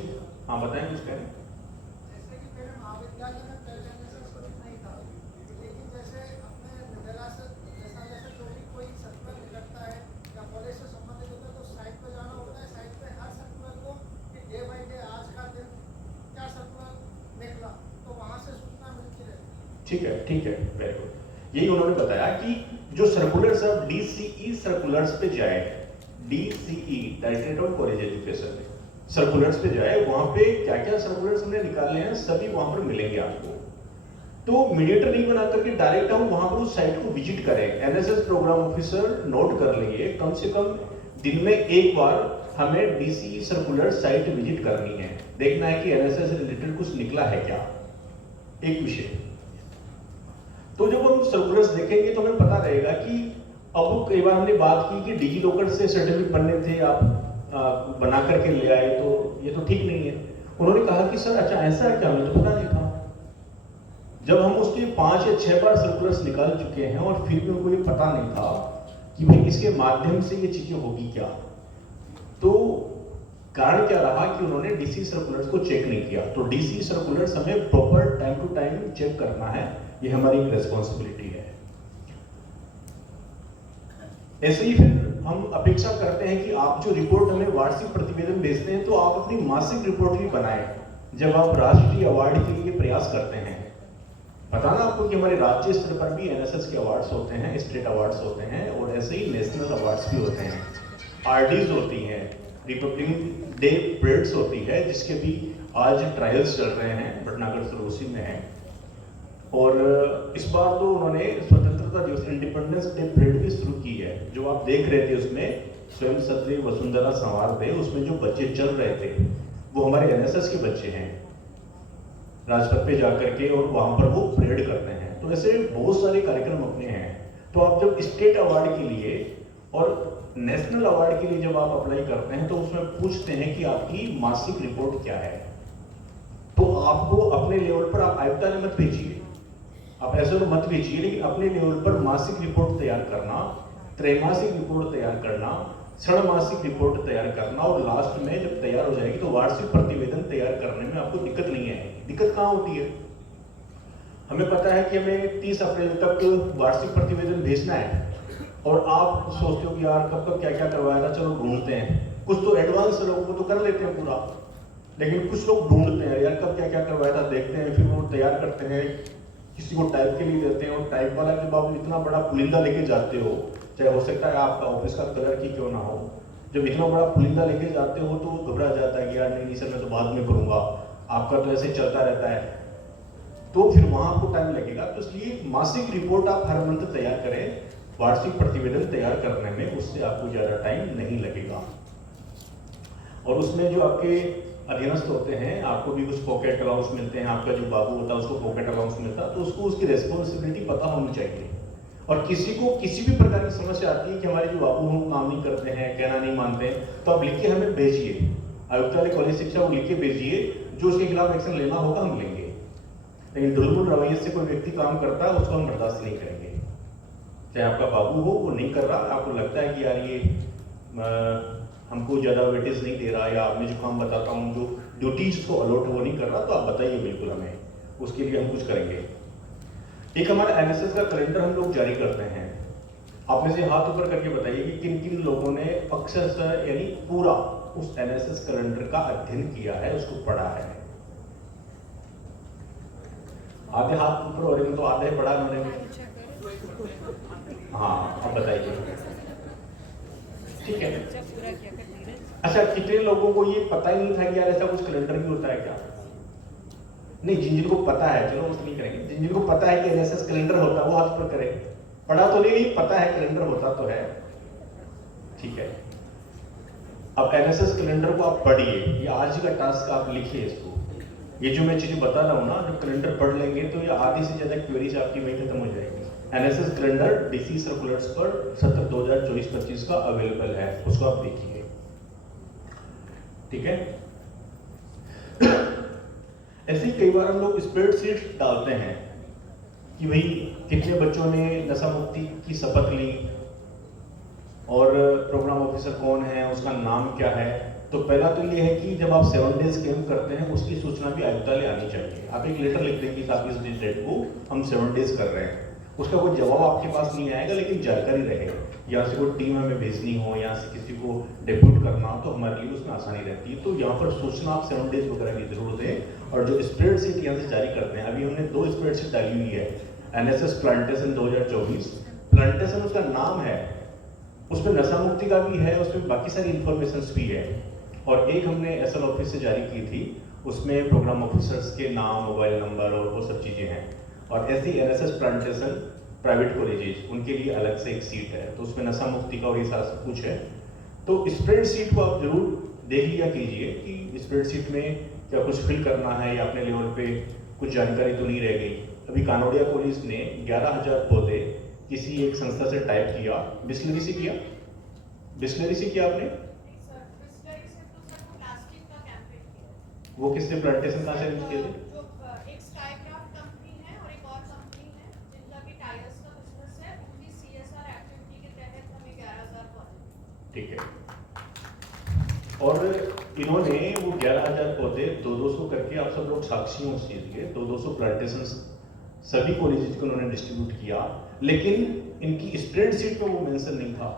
हाँ बताएं, कुछ करें। जैसे कि मेरे महाविद्यालय में प्रेजेंटेशन नहीं था, लेकिन जैसे अपने विद्यालय से जैसा जो भी कोई सर्कुलर निकलता है या कॉलेज से संबंधित होता है तो साइट पे जाना होता है। साइट पे हर सर्कुलर को कि डे बाई डे आज का दिन क्या सर्कुलर निकला, तो वहाँ से सूचना मिलती रहती है। ठीक है, वेरी गुड। यही उन्होंने बताया कि जो सर्कुलर्स अब DCE सर्कुलर्स पे जाए, DCE directorate of college education circulars पे जाए, वहां पे क्या क्या सर्कुलर्स हमने निकाले हैं सभी वहां पर मिलेंगे आपको। तो मीडिएटर नहीं बना करके डायरेक्ट हम वहां पर उस साइट को विजिट करें। एनएसएस प्रोग्राम ऑफिसर नोट कर लीजिए, कम से कम दिन में एक बार हमें DCE सर्कुलर साइट विजिट करनी है, देखना है कि एनएसएस से रिलेटेड कुछ निकला है क्या, एक विषय। तो जब हम सर्कुलर्स देखेंगे तो हमें पता रहेगा कि अब कई बार हमने बात की कि डिजी लॉकर से सर्टिफिकेट बनने थे, आप बना करके ले आए, तो ये तो ठीक नहीं है। उन्होंने कहा कि सर अच्छा ऐसा है क्या, हमें तो पता नहीं था। जब हम उसके 5 या 6 बार सर्कुलर्स निकाल चुके हैं और फिर भी उनको ये पता नहीं था कि भाई इसके माध्यम से ये चीजें होगी क्या, तो कारण क्या रहा कि उन्होंने DCE सर्कुलर्स को चेक नहीं किया। तो DCE सर्कुलर्स हमें proper time to time check करना है, ये हमारी एक रेस्पॉन्सिबिलिटी है। ऐसे ही फिर हम अपेक्षा करते हैं कि आप जो रिपोर्ट हमें वार्षिक प्रतिवेदन भेजते हैं तो आप अपनी मासिक रिपोर्ट भी बनाएं जब आप राष्ट्रीय अवार्ड के लिए प्रयास करते हैं। पता ना आपको कि हमारे राज्य स्तर पर भी एनएसएस के अवार्ड्स होते हैं, स्टेट अवार्ड्स होते हैं और ऐसे ही नेशनल अवार्ड्स भी होते हैं, RDs होती हैं, रिपब्लिक डे परेड्स होती है, जिसके भी आज ट्रायल्स चल रहे हैं, भटनागर सरोसी में है। और इस बार तो उन्होंने स्वतंत्रता दिवस इंडिपेंडेंस डे परेड भी शुरू की है। जो आप देख रहे थे उसमें स्वयं सदैव वसुंधरा संवार थे, उसमें जो बच्चे चल रहे थे वो हमारे एनएसएस के बच्चे हैं, राजपथ पे जाकर के और वहां पर वो परेड करते हैं। तो ऐसे बहुत सारे कार्यक्रम अपने हैं। तो आप जब स्टेट अवार्ड के लिए और नेशनल अवार्ड के लिए जब आप अप्लाई करते हैं तो उसमें पूछते हैं कि आपकी मासिक रिपोर्ट क्या है। तो आपको अपने लेवल पर आप आयुक्तालय मत भेजिए, आप ऐसे तो मत भेजिए, लेकिन अपने लेवल पर मासिक रिपोर्ट तैयार करना, त्रैमासिक रिपोर्ट तैयार करना, षणमासिक रिपोर्ट तैयार करना और लास्ट में जब तैयार हो जाएगी तो वार्षिक प्रतिवेदन तैयार करने में आपको दिक्कत नहीं आएगी। दिक्कत कहाँ होती है, हमें पता है कि हमें 30 अप्रैल तक वार्षिक प्रतिवेदन भेजना है और आप सोचते हो कि यार कब कब क्या क्या करवाया था, चलो ढूंढते हैं। कुछ तो एडवांस लोगों को तो कर लेते हैं पूरा, लेकिन कुछ लोग ढूंढते हैं यार कब क्या क्या करवाया था, देखते हैं, फिर वो तैयार करते हैं, किसी को टाइप के लिए देते हैं और टाइप वाला जब आप इतना बड़ा पुलिंदा लेके जाते हो, चाहे हो सकता है आपका ऑफिस का कलर की क्यों ना हो, जब इतना बड़ा पुलिंदा लेके जाते हो तो घबरा जाता है कि यार नहीं सर मैं तो बाद में करूंगा, आपका तो ऐसे चलता रहता है, तो फिर वहां आपको टाइम लगेगा। तो इसलिए मासिक रिपोर्ट आप हर मंथ तैयार करें, वार्षिक प्रतिवेदन तैयार करने में उससे आपको ज्यादा टाइम नहीं लगेगा। और उसमें जो आपके अधीनस्थ होते हैं आपको भी कुछ पॉकेट अलाउंस मिलते हैं, आपका जो बाबू होता है उसको पॉकेट अलाउंस मिलता है, तो उसको उसकी रेस्पॉन्सिबिलिटी पता होनी चाहिए। और किसी को किसी भी प्रकार की समस्या आती है कि हमारे जो बाबू हम काम नहीं करते हैं, कहना नहीं मानते हैं, तो आप लिख के हमें भेजिए, आयुक्तालय कॉलेज शिक्षा को लिख के भेजिए, जो उसके खिलाफ एक्शन लेना होगा हम लेंगे। लेकिन ढुलमुल रवैये से कोई व्यक्ति काम करता है उसको हम बर्दाश्त नहीं करेंगे। चाहे आपका बाबू हो वो नहीं कर रहा, आपको लगता है कि यार ये हमको ज़्यादा वेटेज नहीं दे रहा, या मैं जो काम बताता हूँ जो ड्यूटीज को अलॉट वो नहीं कर रहा, तो आप बताइए बिल्कुल हमें, उसके लिए हम कुछ करेंगे। एक हमारा एनएसएस का कैलेंडर हम लोग जारी करते हैं। आप में से हाथ ऊपर करके बताइए कि किन किन लोगों ने अक्षरशः यानी पूरा उस एनएसएस कैलेंडर का अध्ययन किया है, उसको पढ़ा है। आधे हाथ ऊपर हो रहे हैं, तो आधे पढ़ा उन्होंने। हाँ अब बताइए, ठीक है। अच्छा कितने लोगों को ये पता ही नहीं था कि यार ऐसा कुछ कैलेंडर भी होता है क्या? नहीं, जिनको पता है चलो उसको नहीं करेंगे, जिनको पता है कि एनएसएस कैलेंडर होता है वो हाथ पर करें। पढ़ा तो नहीं, पता है कैलेंडर होता तो है, ठीक है। अब एनएसएस कैलेंडर को आप पढ़िए, ये आज का टास्क आप लिखिए इसको। ये जो मैं चीजें बता रहा हूँ ना, जब कैलेंडर पढ़ लेंगे तो ये आधी से ज्यादा क्वेरीज आपकी वहीं खत्म हो जाएगी। एनएसएस कैलेंडर डीसी सर्कुलर्स पर सत्र 2024-25 का अवेलेबल है, उसको आप देखिए, ठीक है। ऐसे ही कई बार हम लोग स्प्रेडशीट डालते हैं कि भाई कितने बच्चों ने नशा मुक्ति की शपथ ली और प्रोग्राम ऑफिसर कौन है, उसका नाम क्या है। तो पहला तो ये है कि जब आप 7 डेज कैंप करते हैं उसकी सूचना भी आयुक्तालय आनी चाहिए। आप एक लेटर लिख दें कि साहब इस डेट को हम 7 डेज कर रहे हैं, उसका कोई जवाब आपके पास नहीं आएगा, लेकिन जानकारी रहेगा। यहाँ से कोई टीम हमें भेजनी हो, यहाँ से किसी को डेप्यूट करना हो, तो हमारे लिए उसमें आसानी रहती है। तो यहाँ पर सूचना आप 7 डेज वगैरह की जरूरत है। और जो स्प्रेडशीट यहाँ से जारी करते हैं, अभी हमने 2 स्प्रेडशीट डाली हुई है। NSS प्लांटेशन 2024, प्लांटेशन उसका नाम है, उसमें नशा मुक्ति का भी है, उसमें बाकी सारी इंफॉर्मेशन भी है। और एक हमने SL ऑफिस से जारी की थी, उसमें प्रोग्राम ऑफिसर्स के नाम, मोबाइल नंबर और वो सब चीज़ें हैं। और ऐसी NSS प्लांटेशन प्राइवेट कॉलेजेस, उनके लिए अलग से एक सीट है, तो उसमें नशा मुक्ति का और ये सारा सब कुछ है। तो स्प्रेडशीट को आप जरूर देख लिया कीजिए कि स्प्रेडशीट में क्या कुछ फिल करना है या अपने लेवल पे कुछ जानकारी तो नहीं रह गई। अभी कानोडिया कॉलेज ने 11,000 पौधे किसी एक संस्था से टाइप किया, बिस्लरी से किया, बिस्लरी से किया आपने? वो किससे प्लांटेशन कहाँ से अरेंज किए थे? ठीक है। और इन्होंने वो 11,000 पौधे 200 करके, आप सब लोग साक्षी हो उस चीज के, 200 प्लांटेशन सभी कॉलेजेस को उन्होंने डिस्ट्रीब्यूट किया। लेकिन इनकी स्प्रेडशीट में वो मेंशन नहीं था।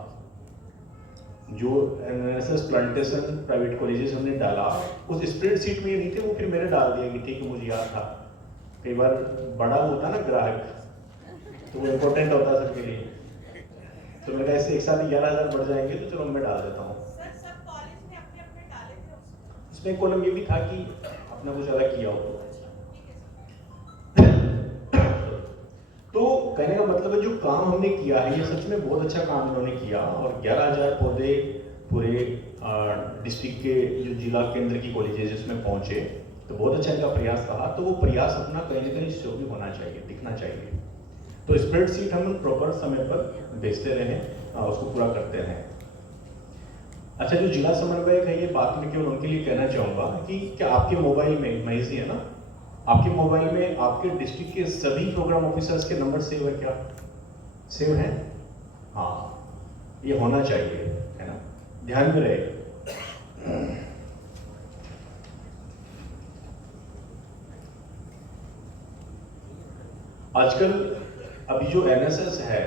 जो NSS प्लांटेशन प्राइवेट कॉलेजेस हमने डाला, उस स्प्रेडशीट में ये नहीं थे। वो फिर मैंने डाल दिया कि ठीक है, मुझे याद था। कई बार बड़ा होता ना ग्राहक, तो वो इम्पोर्टेंट होता है सबके लिए। तो मैंने कहा इससे एक साथ 11,000 बढ़ जाएंगे, तो चलो मैं डाल देता हूँ। उसमें कॉलम ये भी था कि अपना कुछ अलग किया हो। तो कहने का मतलब है, जो काम हमने किया है, ये सच में बहुत अच्छा काम इन्होंने किया। और 11,000 पौधे पूरे डिस्ट्रिक्ट के जो जिला केंद्र की कॉलेजेस जिसमें पहुंचे, तो बहुत अच्छा इनका प्रयास रहा। तो वो प्रयास अपना कहीं ना कहीं शो भी होना चाहिए, दिखना चाहिए। तो स्प्रेडशीट हम प्रॉपर समय पर भेजते रहे, उसको पूरा करते रहे। अच्छा, जो जिला समन्वयक है, ये बात मैं केवल उनके लिए कहना चाहूँगा कि क्या आपके मोबाइल में, महेश जी है ना, आपके मोबाइल में आपके डिस्ट्रिक्ट के सभी प्रोग्राम ऑफिसर्स के नंबर सेव है क्या? सेव है? हाँ, ये होना चाहिए, है ना, ध्यान में रहे। आजकल अभी जो NSS है,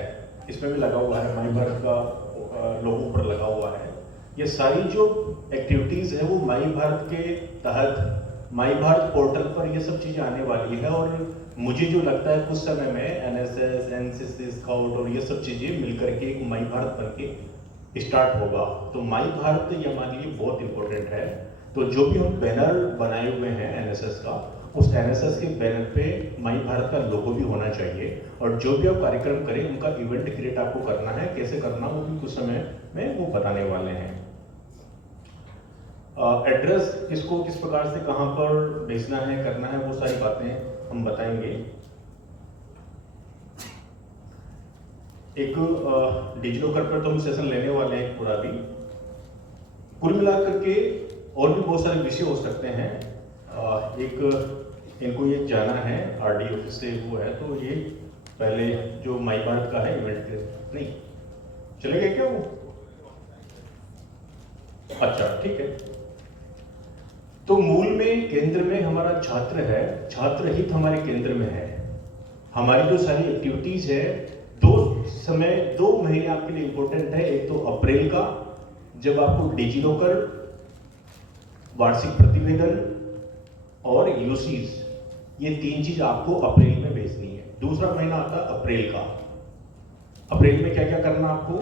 इसमें भी लगा हुआ है, माई भारत का लोगों पर लगा हुआ है। ये सारी जो एक्टिविटीज है वो माई भारत के तहत, माई भारत पोर्टल पर ये सब चीजें आने वाली है। और मुझे जो लगता है कुछ समय में NSS, NCC, स्काउट और ये सब चीजें मिलकर के एक माई भारत बन के स्टार्ट होगा। तो माई भारत ये हमारे लिए बहुत इंपॉर्टेंट है। तो जो भी हम बैनर बनाए हुए हैं NSS का, उस NSS के बैनर पे माई भारत का लोगो भी होना चाहिए। और जो भी आप कार्यक्रम करें, उनका इवेंट क्रिएट आपको करना है। कैसे करना, वो भी कुछ समय में वो बताने वाले हैं। एड्रेस किसको किस प्रकार से कहां पर भेजना है, करना है, वो सारी बातें हम बताएंगे। एक डिजिलॉकर पर तो हम सेशन लेने वाले हैं पूरा भी। कुल मिलाकर के और भी बहुत सारे विषय हो सकते हैं। एक इनको ये जाना है RD ऑफिस से, वो है, तो ये पहले जो माई भारत का है इवेंट, नहीं चले गए क्या वो? अच्छा, ठीक है। तो मूल में केंद्र में हमारा छात्र है, छात्र हित हमारे केंद्र में है। हमारी जो सारी एक्टिविटीज है, 2 महीने आपके लिए इंपॉर्टेंट है। एक तो अप्रैल का, जब आपको डिजिलॉकर, वार्षिक प्रतिवेदन और यूसीज, ये 3 चीज आपको अप्रैल में भेजनी है। दूसरा महीना आता है अप्रैल का। अप्रैल में क्या क्या करना आपको?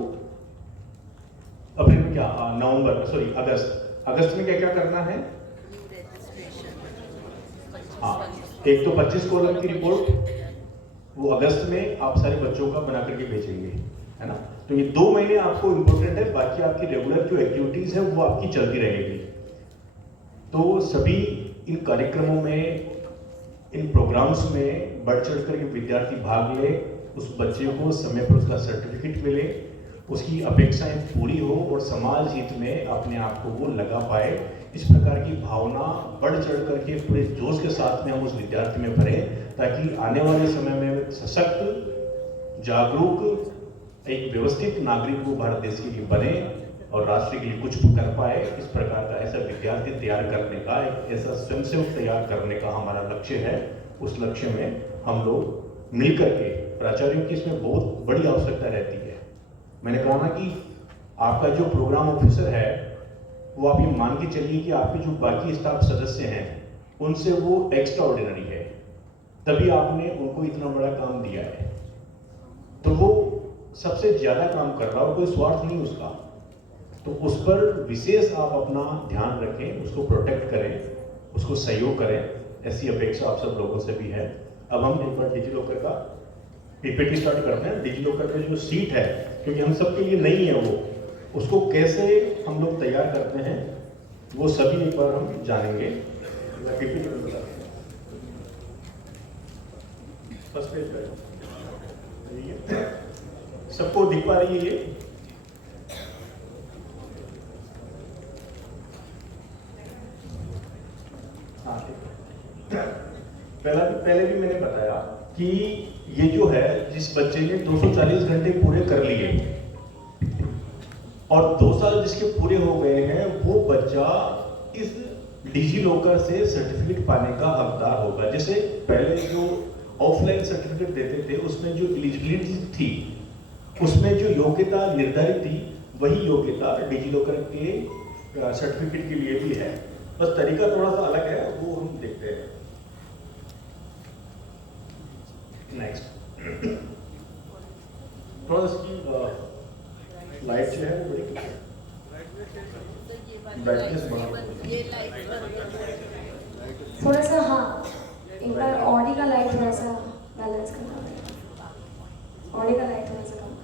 अप्रैल में क्या, अगस्त में क्या क्या करना है? हाँ, एक तो 25 कॉलम की रिपोर्ट, वो अगस्त में आप सारे बच्चों का बना करके भेजेंगे, है ना। तो ये 2 महीने आपको इंपॉर्टेंट है। बाकी आपकी रेगुलर जो एक्टिविटीज है वो आपकी चलती रहेगी। तो सभी इन कार्यक्रमों में, इन प्रोग्राम्स में बढ़ चढ़ कर के विद्यार्थी भाग ले, उस बच्चे को समय पर उसका सर्टिफिकेट मिले, उसकी अपेक्षाएं पूरी हो और समाज हित में अपने आप को वो लगा पाए। इस प्रकार की भावना बढ़ चढ़ करके पूरे जोश के साथ में हम उस विद्यार्थी में भरें, ताकि आने वाले समय में सशक्त, जागरूक, एक व्यवस्थित नागरिक वो भारत देश के लिए बने और राष्ट्र के लिए कुछ कर पाए। इस प्रकार का ऐसा विद्यार्थी तैयार करने का, एक ऐसा स्वयंसेवक तैयार करने का हमारा लक्ष्य है। उस लक्ष्य में हम लोग मिलकर के प्राचार्यों की इसमें बहुत बड़ी आवश्यकता रहती है। मैंने कहा ना कि आपका जो प्रोग्राम ऑफिसर है वो आप ये मान के चलिए कि आपके जो बाकी स्टाफ सदस्य हैं उनसे वो एक्स्ट्रा ऑर्डिनरी है, तभी आपने उनको इतना बड़ा काम दिया है। तो वो सबसे ज्यादा काम कर रहा हो, कोई स्वार्थ नहीं उसका, तो उस पर विशेष आप अपना ध्यान रखें, उसको प्रोटेक्ट करें, उसको सहयोग करें, ऐसी अपेक्षा आप सब लोगों से भी है। अब हम एक बार डिजी लॉकर का पीपीटी स्टार्ट करते हैं। डिजी लॉकर का जो सीट है, क्योंकि हम सबके लिए नहीं है वो, उसको कैसे हम लोग तैयार करते हैं वो सभी एक बार हम जानेंगे। पीपीटी में बताते हैं। फर्स्ट पेज पर सबको दिख पा रही है ये? हाँ, पहले भी मैंने बताया कि ये जो है, जिस बच्चे ने 240 घंटे पूरे कर लिए और 2 साल जिसके पूरे हो गए हैं, वो बच्चा इस डिजी लॉकर से सर्टिफिकेट पाने का हकदार होगा। जैसे पहले जो ऑफलाइन सर्टिफिकेट देते थे उसमें जो एलिजिबिलिटी थी, उसमें जो योग्यता निर्धारित थी, वही योग्यता डिजी लॉकर के सर्टिफिकेट के लिए भी है। बस तरीका थोड़ा सा अलग है, वो हम देखते हैं। नेक्स्ट, थोड़ा इसकी लाइट जो है वो बड़ी ब्राइटनेस बढ़ा, ये लाइट थोड़ा सा, हाँ एक बार ऑडी का लाइट थोड़ा सा बैलेंस करना पड़ेगा, ऑडी का लाइट थोड़ा सा कम करें।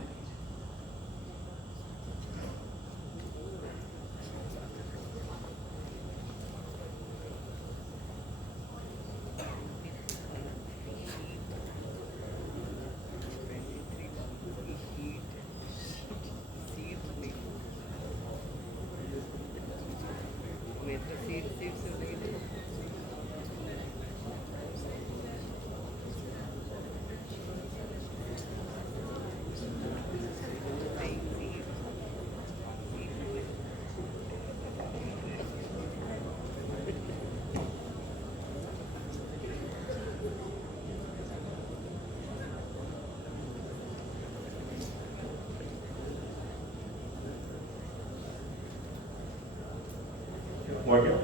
और क्या?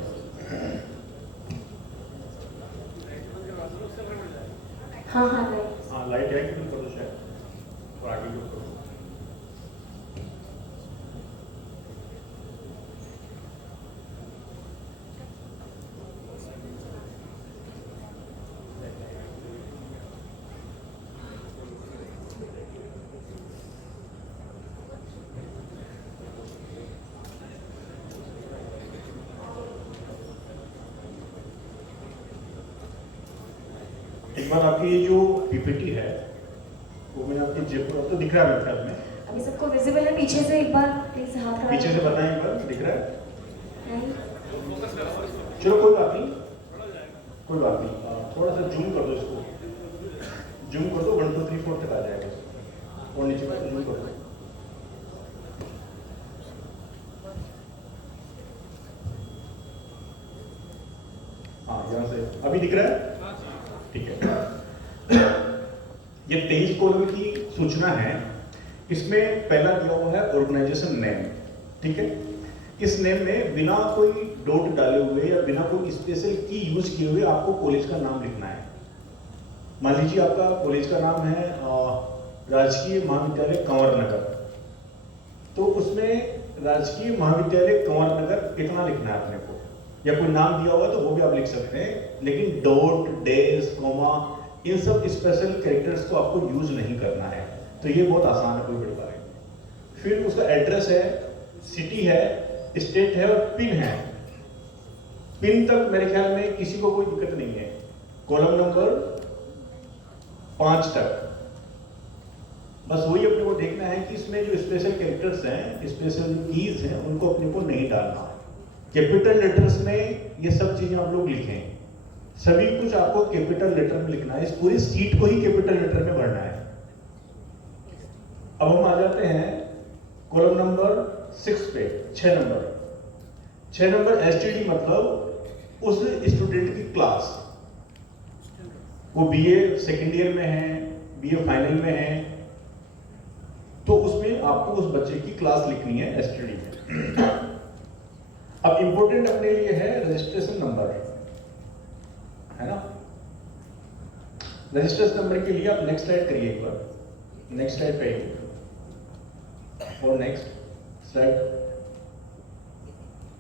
हाँ हाँ लाइट। हाँ, लाइट है कि नहीं करो शायद, और आगे जो करो। एक बार आपकी ये जो पीपीटी है वो मैंने आपकी जेब पर, तो दिख रहा है मेरे ख्याल में, अभी सबको विजिबल है? पीछे से एक बार प्लीज हाथ हटा पीछे से बताएं एक बार, दिख रहा है? नहीं? चलो कोई बात नहीं, कोई बात नहीं, थोड़ा सा जूम कर दो इसको, जूम कर दो, 1 2 3 4 तक आ जाएगा, और नीचे का जूम कर दो। हाँ, यहाँ से अभी दिख रहा है? ठीक है। ये 23 कॉलम की सूचना है। इसमें पहला दिया हुआ है ऑर्गेनाइजेशन नेम, ठीक है। इस नेम में बिना कोई डॉट डाले हुए या बिना कोई स्पेशल की यूज किए हुए आपको कॉलेज का नाम लिखना है। मान लीजिए आपका कॉलेज का नाम है राजकीय महाविद्यालय कंवर नगर, तो उसमें राजकीय महाविद्यालय कंवर नगर इतना लिखना है अपने को, या कोई नाम दिया हुआ तो वो भी आप लिख सकते हैं, लेकिन डॉट, डैश, कॉमा, इन सब स्पेशल कैरेक्टर्स को आपको यूज नहीं करना है। तो ये बहुत आसान है, कोई बड़ी बात नहीं। फिर उसका एड्रेस है, सिटी है, स्टेट है और पिन है। पिन तक मेरे ख्याल में किसी को कोई दिक्कत नहीं है। कॉलम नंबर 5 तक बस वही अपने को देखना है कि इसमें जो स्पेशल कैरेक्टर्स हैं, स्पेशल कीज हैं, उनको अपने को नहीं डालना है। कैपिटल लेटर्स में ये सब चीजें आप लोग लिखें, सभी कुछ आपको कैपिटल लेटर में लिखना है। इस पूरी सीट को ही कैपिटल लेटर में भरना है। अब हम आ जाते हैं कॉलम नंबर 6 पे, 6 नंबर एसटीडी, मतलब उस स्टूडेंट की क्लास, वो बीए सेकेंड ईयर में है, बीए फाइनल में है, तो उसमें आपको उस बच्चे की क्लास लिखनी है एसटीडी में। अब इंपॉर्टेंट अपने लिए है रजिस्ट्रेशन नंबर, है ना। रजिस्ट्रेशन नंबर के लिए आप नेक्स्ट स्लाइड करिए एक बार, नेक्स्ट स्लाइड पे आइए, और नेक्स्ट स्लाइड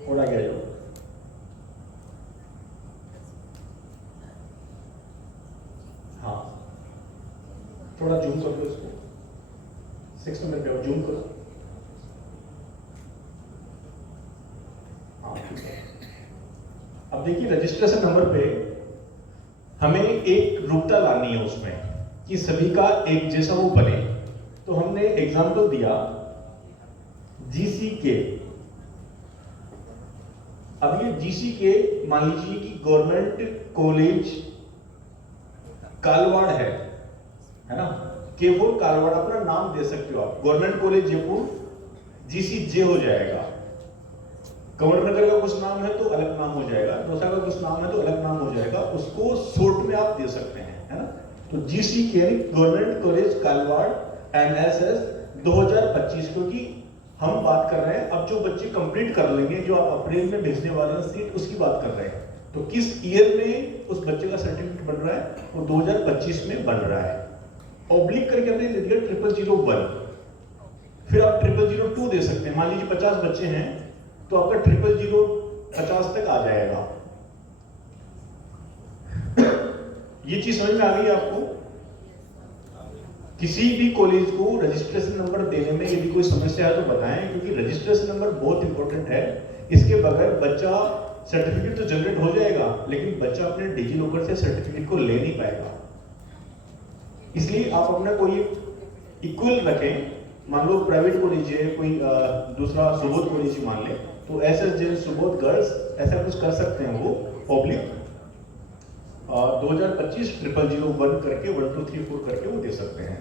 और आगे आ जाओ। हाँ, थोड़ा जूम कर लो इसको, 6 नंबर पे जूम करो। हाँ ठीक है। अब देखिए रजिस्ट्रेशन नंबर पे हमें एक रूपता लानी है उसमें कि सभी का एक जैसा वो बने। तो हमने एग्जाम्पल दिया GCK। अब ये GCK मान लीजिए कि गवर्नमेंट कॉलेज कालवाड़ है ना, केवल कालवाड़ अपना नाम दे सकते हो आप। गवर्नमेंट कॉलेज जयपुर GCJ हो जाएगा। कंवर नगर का कुछ नाम है तो अलग नाम हो जाएगा, दौसा का कुछ नाम है तो अलग नाम हो जाएगा, उसको शॉर्ट में आप दे सकते हैं, है ना। तो GCK government college Kalwar NSS 2025, क्योंकि हम बात कर रहे हैं अब जो बच्चे कंप्लीट कर लेंगे, जो आप अप्रैल में भेजने वाले हैं सीट, उसकी बात कर रहे हैं। तो किस ईयर में उस बच्चे का सर्टिफिकेट बन रहा है, वो 2025 में बन रहा है। ऑब्लिक करके हमने दे दिया 0001, फिर आप 0002 दे सकते हैं। मान लीजिए 50 बच्चे हैं तो आपका 0050 तक आ जाएगा। ये चीज समझ में आ गई आपको। किसी भी कॉलेज को रजिस्ट्रेशन नंबर देने में यदि कोई समस्या है तो बताएं, क्योंकि रजिस्ट्रेशन नंबर बहुत इंपॉर्टेंट है। इसके बगैर बच्चा सर्टिफिकेट तो जनरेट हो जाएगा, लेकिन बच्चा अपने डिजी लॉकर से सर्टिफिकेट को ले नहीं पाएगा। इसलिए आप अपना कोई इक्वल रखें। मान लो प्राइवेट कॉलेज है, कोई दूसरा सुबोध कॉलेज मान ले, तो SS सुबोध गर्ल्स ऐसा कुछ कर सकते हैं वो ऑब्लिक 2025 0001 करके 1 2 3 4 करके वो दे सकते हैं।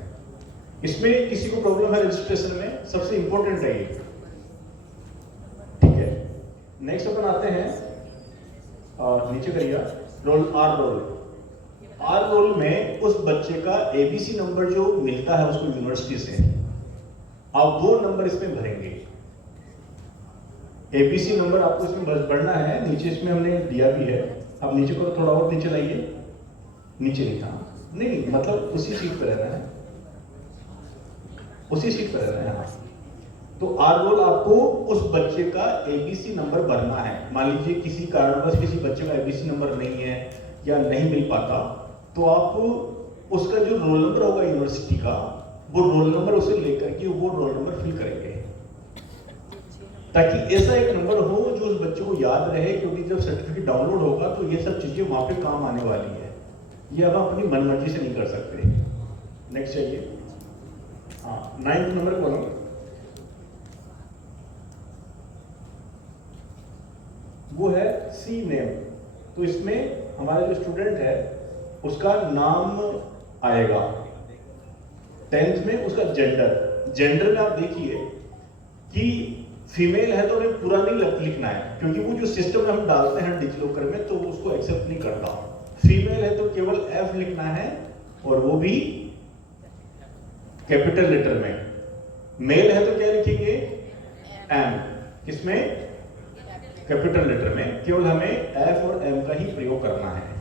इसमें किसी को प्रॉब्लम है रजिस्ट्रेशन में, सबसे इंपॉर्टेंट है ये, ठीक है। नेक्स्ट अपन आते हैं, नीचे करिए रोल आर रोल में उस बच्चे का ABC नंबर जो मिलता है उसको यूनिवर्सिटी से, आप वो नंबर इसमें भरेंगे। ABC नंबर आपको इसमें भरना है। नीचे इसमें हमने दिया भी है, अब नीचे को थोड़ा और नीचे लाइए, नीचे नहीं था, नहीं मतलब उसी सीट पर रहना है, उसी सीट पर रहना है। तो आर रोल आपको उस बच्चे का ABC नंबर भरना है। मान लीजिए किसी कारणवश किसी बच्चे का ABC नंबर नहीं है या नहीं मिल पाता, तो आप उसका जो रोल नंबर होगा यूनिवर्सिटी का, वो रोल नंबर उसे लेकर के वो रोल नंबर फिल करेंगे, ताकि ऐसा एक नंबर हो जो उस बच्चे को याद रहे। क्योंकि जब सर्टिफिकेट डाउनलोड होगा तो ये सब चीजें वहां पे काम आने वाली है, ये अब आप अपनी मनमर्जी से नहीं कर सकते। नेक्स्ट चाहिए, हाँ 9th नंबर कॉलम, वो है सी नेम। तो इसमें हमारा जो स्टूडेंट है उसका नाम आएगा, 10th में उसका जेंडर में आप देखिए कि फीमेल है तो हमें पूरा नहीं लिखना है, क्योंकि वो जो सिस्टम में हम डालते हैं डिजिलॉकर में तो उसको एक्सेप्ट नहीं करता। फीमेल है तो केवल F लिखना है, और वो भी कैपिटल लेटर में। मेल है तो क्या लिखेंगे M, किसमें कैपिटल लेटर में। केवल हमें F और M का ही प्रयोग करना है।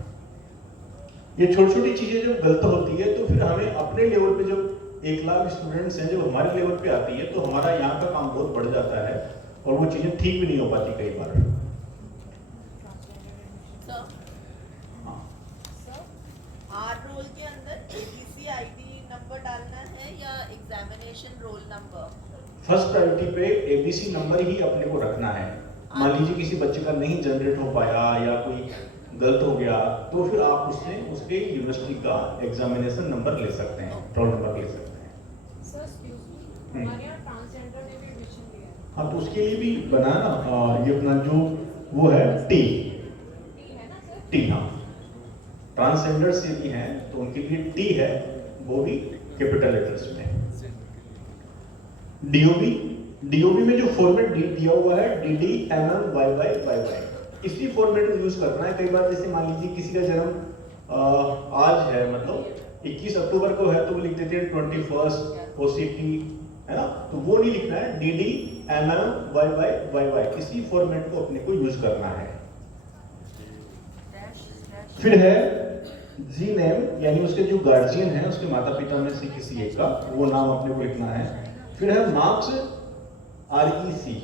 ये छोटी छोटी चीजें जब गलत होती है तो फिर हमें अपने लेवल पे, जब 1 लाख स्टूडेंट्स हैं, जब हमारे लेवल पे आती है तो हमारा यहाँ का काम बहुत बढ़ जाता है और वो चीजें ठीक भी नहीं हो पाती कई बार। हाँ, आर रोल के अंदर ABC ID नंबर डालना है या examination roll number? First priority पे ABC नंबर ही अपने को रखना है। मान लीजिए किसी बच्चे का नहीं जनरेट हो पाया या कोई गलत हो गया, तो फिर आप उसके यूनिवर्सिटी का एग्जामिनेशन नंबर ले सकते हैं, रोल नंबर ले सकते हैं। सर हमारे यहाँ ट्रांसजेंडर ने भी एडमिशन लिया है। हाँ, तो उसके लिए भी बनाना ये अपना जो वो है T है ना सर? T, हाँ ट्रांसजेंडर से भी हैं तो उनके लिए T है, वो भी कैपिटल लेटर्स में। DOB में जो फॉर्मेट दिया हुआ है DD MM YY, इसी फॉर्मेट को यूज करना है। कई बार जैसे मान लीजिए किसी का जन्म आज है, मतलब 21 अक्टूबर को है तो वो लिख देते हैं 21 OCT, है ना। तो वो नहीं लिखना है, DD MM YY इसी फॉर्मेट को अपने को यूज करना है। फिर है जी नेम, यानी उसके जो गार्जियन है उसके माता पिता में से किसी एक का वो नाम अपने को लिखना है। फिर है मार्क्स REC।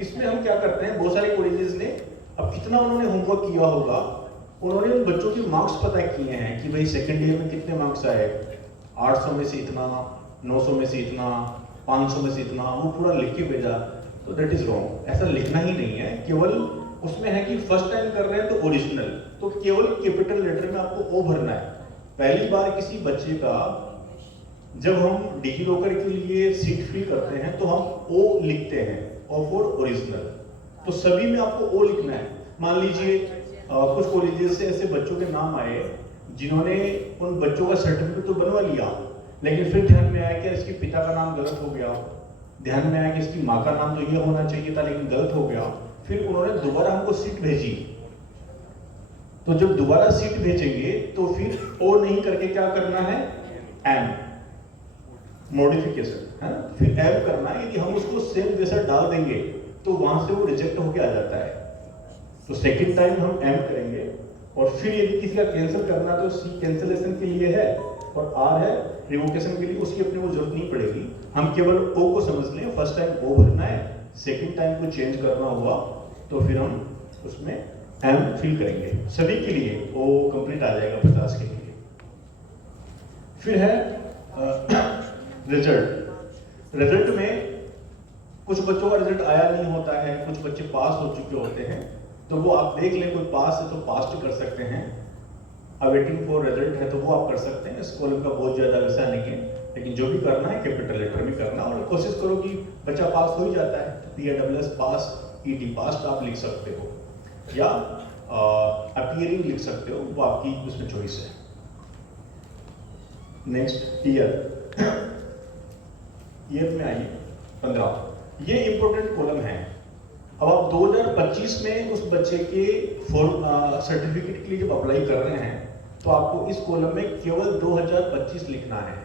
इसमें हम क्या करते हैं, बहुत सारे कॉलेजेस ने अब कितना उन्होंने होमवर्क किया होगा, उन्होंने उन बच्चों के मार्क्स पता किए हैं कि भाई सेकेंड ईयर में कितने मार्क्स आए, 800 में से इतना, 900 में से इतना, 500 में से इतना, वो पूरा लिख के भेजा। तो दैट इज रॉन्ग, ऐसा लिखना ही नहीं है। केवल उसमें है कि फर्स्ट टाइम कर रहे हैं तो ओरिजिनल, तो केवल कैपिटल लेटर में आपको ओ भरना है। पहली बार किसी बच्चे का जब हम डिजी लॉकर के लिए सीट फ्री करते हैं तो हम ओ लिखते हैं, ओ फॉर ओरिजिनल। तो सभी में आपको ओ लिखना है। मान लीजिए कुछ कॉलेजेस से ऐसे बच्चों के नाम आए जिन्होंने उन बच्चों का सर्टिफिकेट तो बनवा लिया, लेकिन फिर ध्यान में आया कि इसके पिता का नाम गलत हो गया, ध्यान में आया कि इसकी माँ का नाम तो ये होना चाहिए था लेकिन गलत हो गया। फिर उन्होंने दोबारा हमको सीट भेजी, तो जब दोबारा सीट भेजेंगे तो फिर ओ नहीं करके क्या करना है, एम, मॉडिफिकेशन, है। फिर एम करना है। यदि हम उसको सेम जैसा डाल देंगे तो वहां से वो रिजेक्ट होके आ जाता है। तो सेकंड टाइम हम एम करेंगे, और फिर यदि किसी का कैंसिल करना तो सी कैंसिलेशन के लिए है और आर है रिवोकेशन के लिए, उसकी अपने को जरूरत नहीं पड़ेगी। हम केवल ओ को समझ लें, फर्स्ट टाइम ओ भरना है, सेकंड टाइम को चेंज करना हुआ तो फिर हम उसमें एम फिल करेंगे। सभी के लिए ओ कंप्लीट आ जाएगा 50 के लिए। फिर है रिजल्ट में कुछ बच्चों का रिजल्ट आया नहीं होता है, कुछ बच्चे पास हो चुके होते हैं, तो वो आप देख लें, कोई पास है तो पास कर सकते हैं, अवेटिंग फॉर रिजल्ट है तो वो आप कर सकते हैं। इस कॉलम का बहुत ज्यादा वैसा नहीं है, लेकिन जो भी करना है कैपिटल लेटर में करना, और कोशिश करो कि बच्चा पास हो ही जाता है। PASS पास, ET पास आप लिख सकते हो, या अपीयरिंग लिख सकते हो, वो आपकी उसमें चॉइस है। नेक्स्ट ईयर में आइए 15, ये इंपॉर्टेंट कॉलम है। अब आप 2025 में उस बच्चे के सर्टिफिकेट के लिए जब अप्लाई कर रहे हैं तो आपको इस कॉलम में केवल 2025 लिखना है।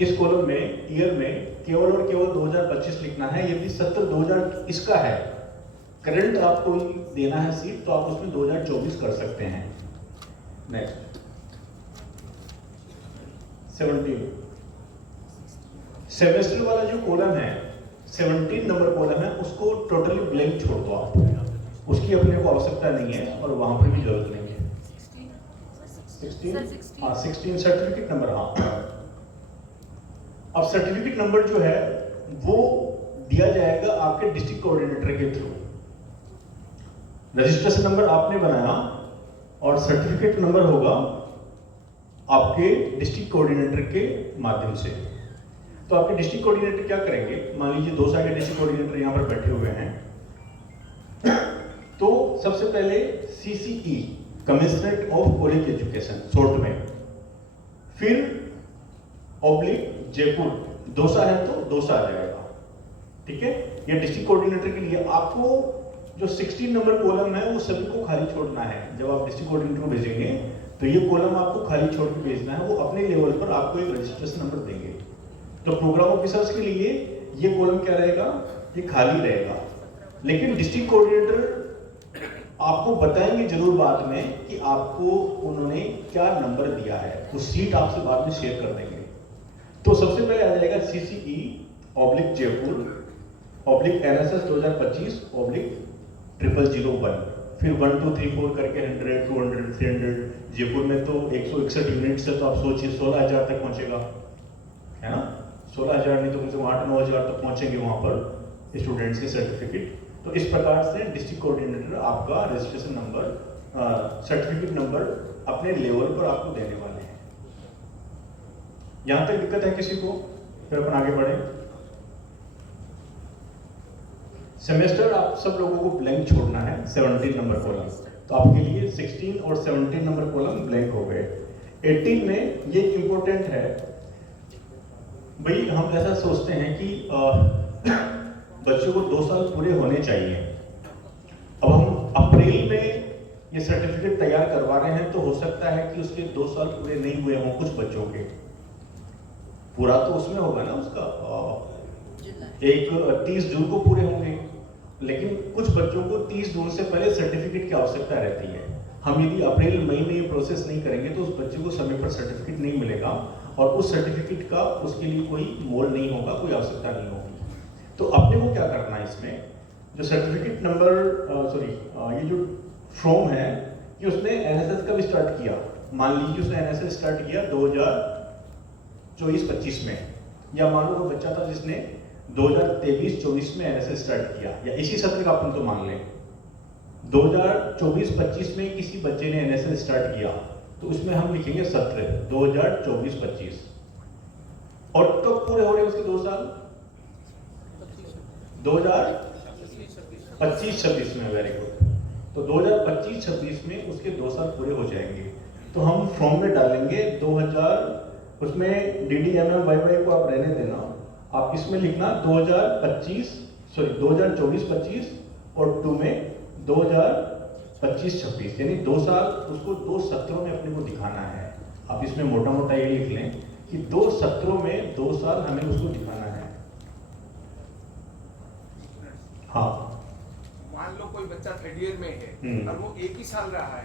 इस कॉलम में ईयर में केवल और केवल 2025 लिखना है। यदि सत्र 2000 इसका है, करंट आपको देना है सीट, तो आप उसमें 2024 कर सकते हैं। नेक्स्ट 17 सेमेस्टर वाला जो कॉलम है, 17 नंबर कॉलम है, उसको टोटली ब्लैंक छोड़ दो आप, उसकी अपने को आवश्यकता नहीं है और वहां पर भी जरूरत नहीं है। 16 सर्टिफिकेट नंबर। हाँ, अब सर्टिफिकेट नंबर जो है वो दिया जाएगा आपके डिस्ट्रिक्ट कोऑर्डिनेटर के थ्रू। रजिस्ट्रेशन नंबर आपने बनाया और सर्टिफिकेट नंबर होगा आपके डिस्ट्रिक्ट कोऑर्डिनेटर के माध्यम से। तो आपके डिस्ट्रिक्ट कोऑर्डिनेटर क्या करेंगे, मान लीजिए 2 साल के डिस्ट्रिक्ट कोऑर्डिनेटर यहां पर बैठे हुए हैं, तो सबसे पहले CCE commissionerate of college education short में, फिर ऑब्लिक जयपुर, दौसा है तो दौसा आ जाएगा, ठीक है। ये डिस्ट्रिक्ट कोऑर्डिनेटर के लिए आपको जो 16 नंबर कॉलम है वो सभी को खाली छोड़ना है। जब आप डिस्ट्रिक्ट कोऑर्डिनेटर को भेजेंगे तो ये कॉलम आपको खाली छोड़ के भेजना है, वो अपने लेवल पर आपको एक रजिस्ट्रेशन नंबर देंगे। तो प्रोग्राम ऑफिसर्स के लिए ये कॉलम क्या रहेगा, ये खाली रहेगा, लेकिन डिस्ट्रिक्ट कोऑर्डिनेटर आपको बताएंगे जरूर बाद में कि आपको उन्होंने क्या नंबर दिया है, वो सीट आपसे बाद में शेयर कर देंगे। तो सबसे पहले आ जाएगा CCE oblique Jaipur oblique NSS 2025 oblique 0001, फिर 1 2 3 4 करके 100 200 300। जयपुर में तो 161 यूनिट्स है, तो आप सोचिए 16,000 तक पहुंचेगा, है ना। 16,000 नहीं तो कम से कम 8-9 हज़ार तक पहुंचेंगे वहां पर स्टूडेंट्स के सर्टिफिकेट। तो इस प्रकार से डिस्ट्रिक्ट कोऑर्डिनेटर आपका रजिस्ट्रेशन नंबर, सर्टिफिकेट नंबर अपने लेवल पर आपको देने वाले हैं। यहां तक दिक्कत है किसी को, फिर अपन आगे बढ़े। सेमेस्टर आप सब लोगों को ब्लैंक छोड़ना है, 17 नंबर कॉलम, तो आपके लिए 16 और 17 नंबर कॉलम ब्लैंक हो गए। 18 में ये इंपॉर्टेंट है भाई, हम ऐसा सोचते हैं कि बच्चों को 2 साल पूरे होने चाहिए। अब हम अप्रैल में ये सर्टिफिकेट तैयार करवा रहे हैं तो हो सकता है कि उसके 2 साल पूरे नहीं हुए हों कुछ बच्चों के। पूरा तो उसमें होगा ना उसका एक 30 जून को पूरे होंगे, लेकिन कुछ बच्चों को 30 जून से पहले सर्टिफिकेट की आवश्यकता रहती है। हम यदि अप्रैल मई में ये प्रोसेस नहीं करेंगे तो उस बच्चे को समय पर सर्टिफिकेट नहीं मिलेगा और उस सर्टिफिकेट का उसके लिए कोई मोल नहीं होगा, कोई आवश्यकता नहीं होगी। तो अपने को क्या करना है इसमें, जो सर्टिफिकेट नंबर ये जो फॉर्म है कि उसने एनएसएस कब स्टार्ट किया, मान लीजिए उसने एनएसएस स्टार्ट किया 2024-25 में, या मान लो वो बच्चा था जिसने 2023-24 में एनएसएस स्टार्ट किया, या इसी सत्र का अपन तो मान लें 2024-25 में किसी बच्चे ने एनएसएस स्टार्ट किया तो उसमें हम लिखेंगे सत्र 2024-25। और कब पूरे हो रहे हैं उसके 2 साल, 2025-26 में। Very good. तो 2025-26 में उसके 2 साल पूरे हो जाएंगे। तो हम फॉर्म में डालेंगे 2000, उसमें DDMMYY को आप रहने देना, आप इसमें लिखना 2024-25 और 2 में 2025-26, यानी 2 साल उसको 2 सत्रों में अपने को दिखाना है। आप इसमें मोटा मोटा ये लिख लें कि 2 सत्रों में 2 साल हमें उसको दिखाना है। हाँ, मान लो कोई बच्चा 3rd ईयर में है और वो 1 ही साल रहा है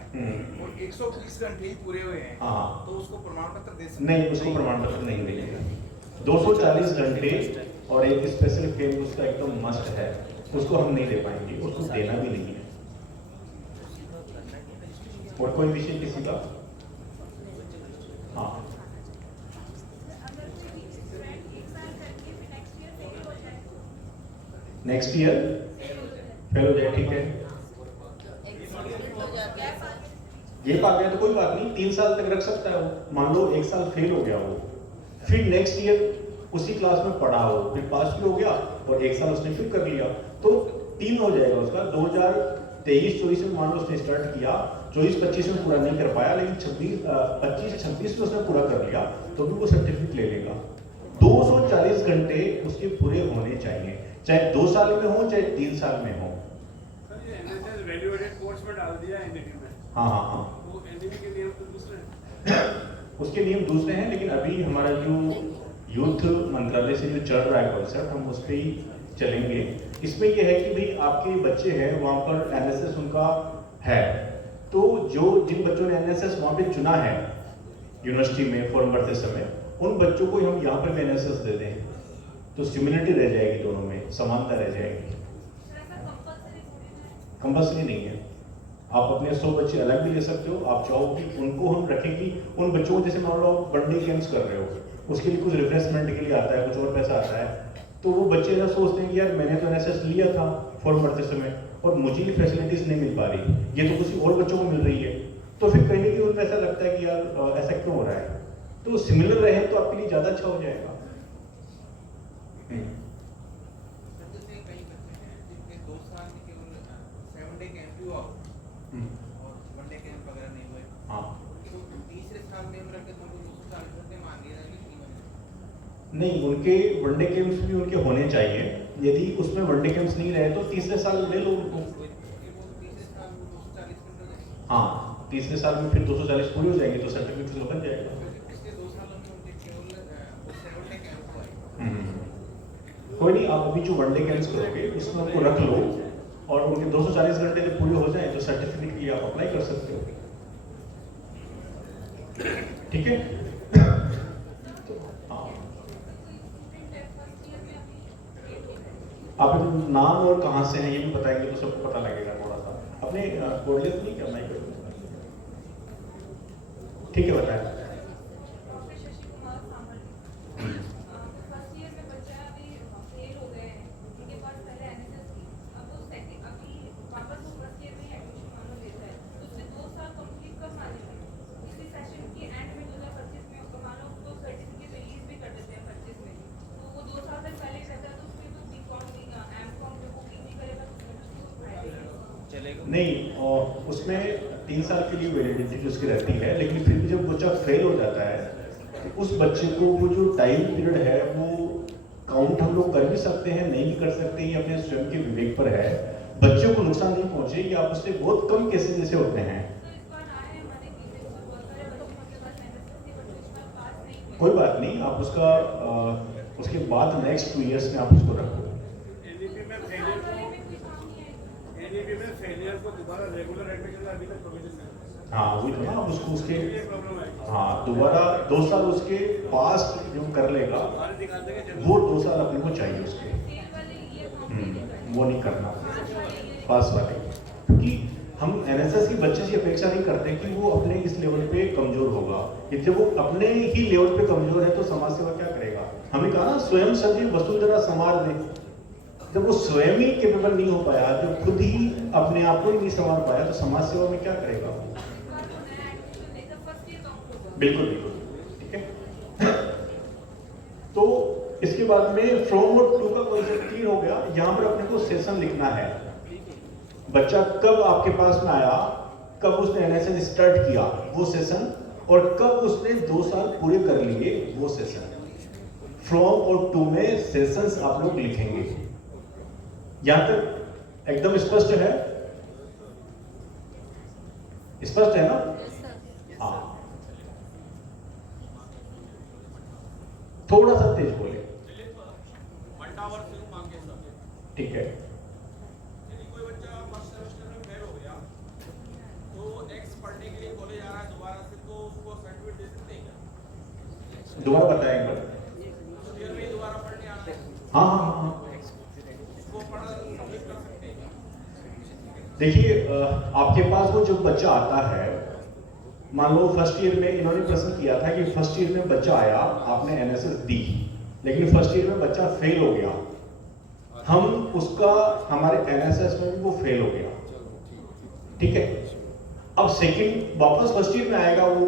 और 120 घंटे ही पूरे हुए हैं, हाँ, तो उसको प्रमाण पत्र दे सकते नहीं, उसको प्रमाण पत्र नहीं देंगे। 240 घंटे और एक स्पेशल फेल उसका एकदम मस्ट है, उसको हम नहीं दे पाएंगे, उसको देना भी नहीं है। और कोई विषय किसी का? हाँ, नेक्स्ट ईयर फेल हो जाए, ठीक है। ये पा गया तो कोई बात नहीं, 3 साल तक रख सकता है वो। मान लो 1 साल फेल हो गया वो, फिर नेक्स्ट ईयर उसी क्लास में पढ़ा हो, फिर पास भी हो गया और 1 साल उसने फिर कर लिया, तो 3 हो जाएगा उसका। 2023-24 में मान लो उसने स्टार्ट किया, 24-25 में पूरा नहीं कर पाया, लेकिन 25-26 में उसने पूरा कर लिया, तो भी वो सर्टिफिकेट ले लेगा। 240 घंटे उसके पूरे होने चाहिए, चाहे 2 साल में हो चाहे 3 साल में हो। सर, ये एनएसएस वैल्यू एडेड कोर्स में डाल दिया एनडीटी में। हाँ हाँ हाँ, वो एनडीटी के नियम तो दूसरे हैं। उसके नियम दूसरे हैं, लेकिन अभी हमारा जो यूथ मंत्रालय से जो चल रहा है कॉन्सेप्ट, हम उस पर ही चलेंगे। इसमें यह है कि भाई आपके बच्चे हैं वहाँ पर एनएसएस उनका है, तो जो जिन बच्चों ने एनएसएस वहाँ पे चुना है यूनिवर्सिटी में फॉर्म भरते समय, उन बच्चों को हम यहाँ पर भी एनएसएस दे दें तो सिमिलरिटी रह जाएगी, दोनों में समानता रह जाएगी। कंपल्सरी नहीं है, आप अपने 100 बच्चे अलग भी ले सकते हो। आप चाहो कि उनको हम रखें कि उन बच्चों को, जैसे मान लो वनडे गेम्स कर रहे हो, उसके लिए कुछ रिफ्रेशमेंट के लिए आता है, कुछ और पैसा आता है, तो वो बच्चे ऐसा सोचते हैं कि यार मैंने तो एनएसएस लिया था फॉर्म भरते समय और मुझे ये फैसिलिटीज नहीं मिल पा रही, ये तो किसी और बच्चों को मिल रही है, तो फिर कहीं ना कहीं उनको ऐसा लगता है कि यार ऐसा क्यों हो रहा है। तो सिमिलर रहे तो आपके लिए ज़्यादा अच्छा हो जाएगा। कई बच्चे हैं जिनके 2 साल में केवल 7 डे कैंप हुआ और 1 डे कैंप वगैरह नहीं हुए, हाँ, तो तीसरे साल में हम रखते तो 240 घंटे मांगे जाएंगे। नहीं, उनके वनडे गेम्स भी उनके होने चाहिए। यदि उसमें वनडे गेम्स नहीं रहे तो तीसरे साल ले लो उनको। तीसरे साल में 240 घंटे हो जाएंगे। हाँ, तीसरे साल में फिर 240 पूरे हो जाएंगे तो सर्टिफिकेट तो बन जाएगा। पिछले 2 सालों में उनके केवल 7 डे कैंप हुआ है। कोई नहीं, आप अभी जो वनडे गेम्स करोगे उसमें उनको रख लो और उनके 240 घंटे जब पूरे हो जाए तो सर्टिफिकेट के लिए आप अप्लाई कर सकते हो। ठीक है। हाँ, आप अपने नाम और कहाँ से हैं ये भी बताएंगे तो सबको पता लगेगा थोड़ा सा। अपने कोर्डियत नहीं करना है, ठीक है, बताएं। नहीं, और उसमें 3 साल के लिए वैलिडिटी उसकी रहती है, लेकिन फिर भी जब बच्चा फेल हो जाता है तो उस बच्चे को वो जो टाइम पीरियड है वो काउंट हम लोग कर भी सकते हैं, नहीं भी कर सकते हैं, ये अपने स्वयं के विवेक पर है। बच्चों को नुकसान नहीं पहुंचे, ये आप उससे बहुत कम केसेस जैसे होते हैं। कोई बात नहीं, आप उसका उसके बाद नेक्स्ट 2 इयर्स में आप उसको रखो। एनईपी में फेलियर को दोबारा रेगुलर एडमिशन का अभी तक प्रोविजन नहीं है। हाँ वही तो ना, आप उसको उसके ये प्रॉब्लम है। हाँ दोबारा 2 साल उसके पास्ट जो कर लेगा बाहर दिखाते हैं कि वो 2 साल अपने को चाहिए उसके। वो नहीं करना पास वाले, क्योंकि हम एनएसएस के बच्चे से अपेक्षा नहीं करते कि वो अपने इस लेवल पे कमजोर होगा। यदि वो अपने ही लेवल पे कमजोर है तो समाज सेवा क्या करेगा? हमें कहा ना स्वयं सजीव वसुंधरा संवार दे। जब वो स्वयं ही केपेबल नहीं हो पाया, जब खुद ही अपने आप को ही नहीं संवार पाया, तो समाज सेवा में क्या करेगा? बिल्कुल बिल्कुल, ठीक है। तो इसके बाद में फ्रॉम और टू का कॉन्सेप्ट क्लियर हो गया। यहाँ पर अपने को सेशन लिखना है। बच्चा कब आपके पास में आया, कब उसने एनएसएस स्टार्ट किया वो सेशन, और कब उसने 2 साल पूरे कर लिए वो सेशन। फ्रॉम और टू में सेशंस आप लोग लिखेंगे। यहां तक एकदम स्पष्ट है? स्पष्ट है ना? हाँ, थोड़ा सा तेज बोले। ठीक है। कोई बच्चा फर्स्ट सेमेस्टर में फेल हो गया तो नेक्स्ट पढ़ने के लिए कॉलेज आ रहा है दोबारा से, तो उसको सर्टिफिकेट दे सकते हैं क्या? दोबारा बताएं एक बार। फर्स्ट ईयर में ही दोबारा पढ़ने आना है, हाँ हाँ हाँ, उसको पढ़ा सबमिट कर सकते हैं क्या? देखिए आपके पास वो जब बच्चा आता है, मान लो फर्स्ट ईयर में इन्होंने प्रश्न किया था कि फर्स्ट ईयर में बच्चा आया, आपने एनएसएस दी, लेकिन फर्स्ट ईयर में बच्चा फेल हो गया। हम उसका हमारे एनएसएस में भी वो फेल हो गया, ठीक है। अब सेकंड वापस फर्स्ट ईयर में आएगा वो,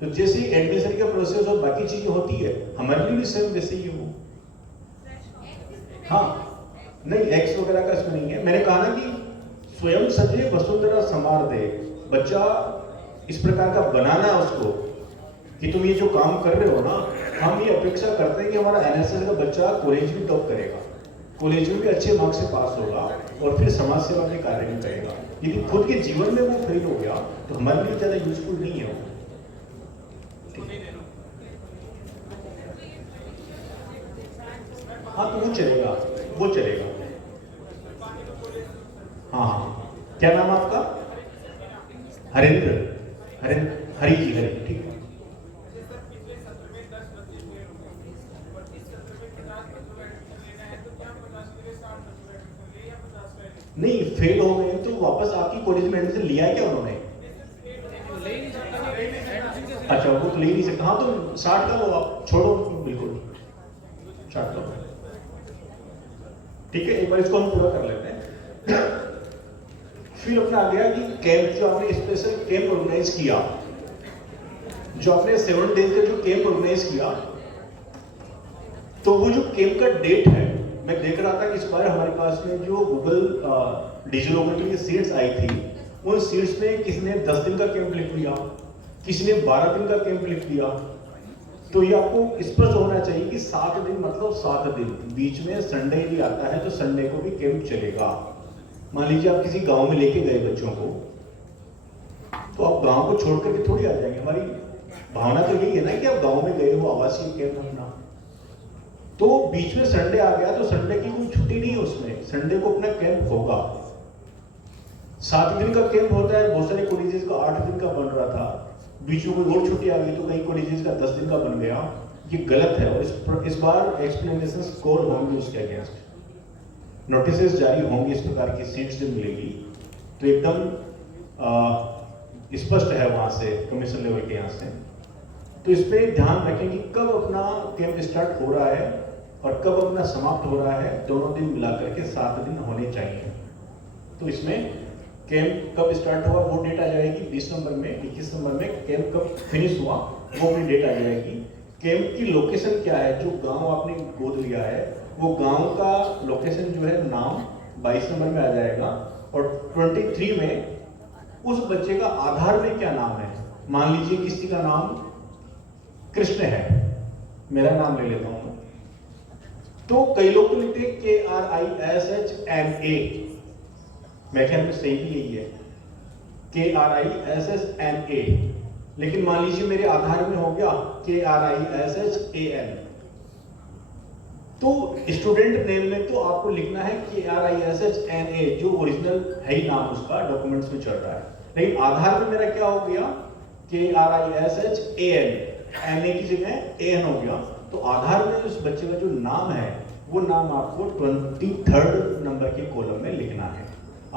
तो जैसे एडमिशन का प्रोसेस और बाकी चीजें होती है, हमारे लिए भी सेम वैसे ही है वो। हाँ नहीं, एक्स वगैरह का इसमें नहीं है। मैंने कहा ना कि स्वयं सजीव वसुंधरा संवार दे। बच्चा इस प्रकार का बनाना है उसको कि तुम ये जो काम कर रहे हो ना, हम ये अपेक्षा करते हैं कि हमारा एनएसएस का बच्चा कॉलेज भी टॉप करेगा, कॉलेज में भी अच्छे मार्क्स से पास होगा और फिर समाज सेवा के कार्य भी करेगा। यदि खुद के जीवन में वो फेल हो गया तो हमारे लिए ज्यादा यूजफुल नहीं है वो। हाँ तो वो चलेगा, वो चलेगा। हाँ हाँ, क्या नाम आपका? हरेंद्र, हरी जी, हरी, ठीक है। नहीं, फेल हो गए तो वापस आपकी कॉलेज में एडमिशन लिया है क्या उन्होंने? अच्छा, वो तो ले नहीं सकता। हाँ तो 60 का लो आप, छोड़ो बिल्कुल 60 लो, ठीक है। एक बार इसको हम पूरा कर लेते हैं। फिर अपना आ गया कि कैंप, जो आपने स्पेशल कैंप ऑर्गेनाइज किया, जो आपने 7 डेज का जो कैंप ऑर्गेनाइज किया, तो वो जो कैंप का डेट है, मैं देख रहा था कि इस बार हमारे पास में जो गूगल डिजिलॉकर की सीट्स आई थी, उन सीट्स में किसी ने 10 दिन का कैंप लिख लिया, किसी ने 12 दिन का कैंप लिख लिया। तो ये आपको स्पष्ट होना चाहिए कि 7 दिन मतलब 7 दिन, बीच में संडे भी आता है तो संडे को भी कैंप चलेगा। मान लीजिए आप किसी गांव में लेके गए बच्चों को, तो आप गांव को छोड़ करके थोड़ी आ जाएंगे। हमारी भावना तो यही है ना कि आप गांव में गए हो, आवासीय कैंप अपना, तो बीच में संडे आ गया तो संडे की कोई छुट्टी नहीं है उसमें, संडे को अपना कैंप होगा। 7 दिन का कैंप होता है, बहुत सारे कॉलेजेस का 8 दिन का बन रहा था, बीच में कोई और छुट्टी आ गई तो कई कॉलेजेस का 10 दिन का बन गया। ये गलत है और इस बार एक्सप्लेनेशन स्कोर होंगे उसके अगेंस्ट, नोटिस जारी होंगे, इस प्रकार की सीट्स जो मिलेगी तो एकदम स्पष्ट है वहां से, कमीशन लेवल के यहाँ से। तो इस पर ध्यान रखें कि कब अपना कैंप स्टार्ट हो रहा है और कब अपना समाप्त हो रहा है, दोनों दिन मिलाकर के 7 दिन होने चाहिए। तो इसमें कैंप कब स्टार्ट हुआ वो डेट आ जाएगी 20 नंबर में, 21 नंबर में कैंप कब फिनिश हुआ वो भी डेट आ जाएगी। कैंप की लोकेशन क्या है, जो गांव आपने गोद लिया है वो गांव का लोकेशन जो है नाम 22 नंबर में आ जाएगा, और 23 में उस बच्चे का आधार में क्या नाम है। मान लीजिए किसी का नाम कृष्ण है, मेरा नाम ले लेता हूं, तो कई लोग तो लिखते हैं KRISHNA, मेरे ख्याल में सही भी यही है, KRISSNA। लेकिन मान लीजिए मेरे आधार में हो गया KRISSAN, तो स्टूडेंट नेम में तो आपको लिखना है KRISSNA, जो ओरिजिनल है ही नाम उसका, डॉक्यूमेंट्स में चल रहा है। लेकिन आधार में मेरा क्या हो गया KRISSAN, NA की जगह AN हो गया। तो आधार में उस बच्चे का जो नाम है वो नाम आपको 23rd नंबर के कॉलम में लिखना है।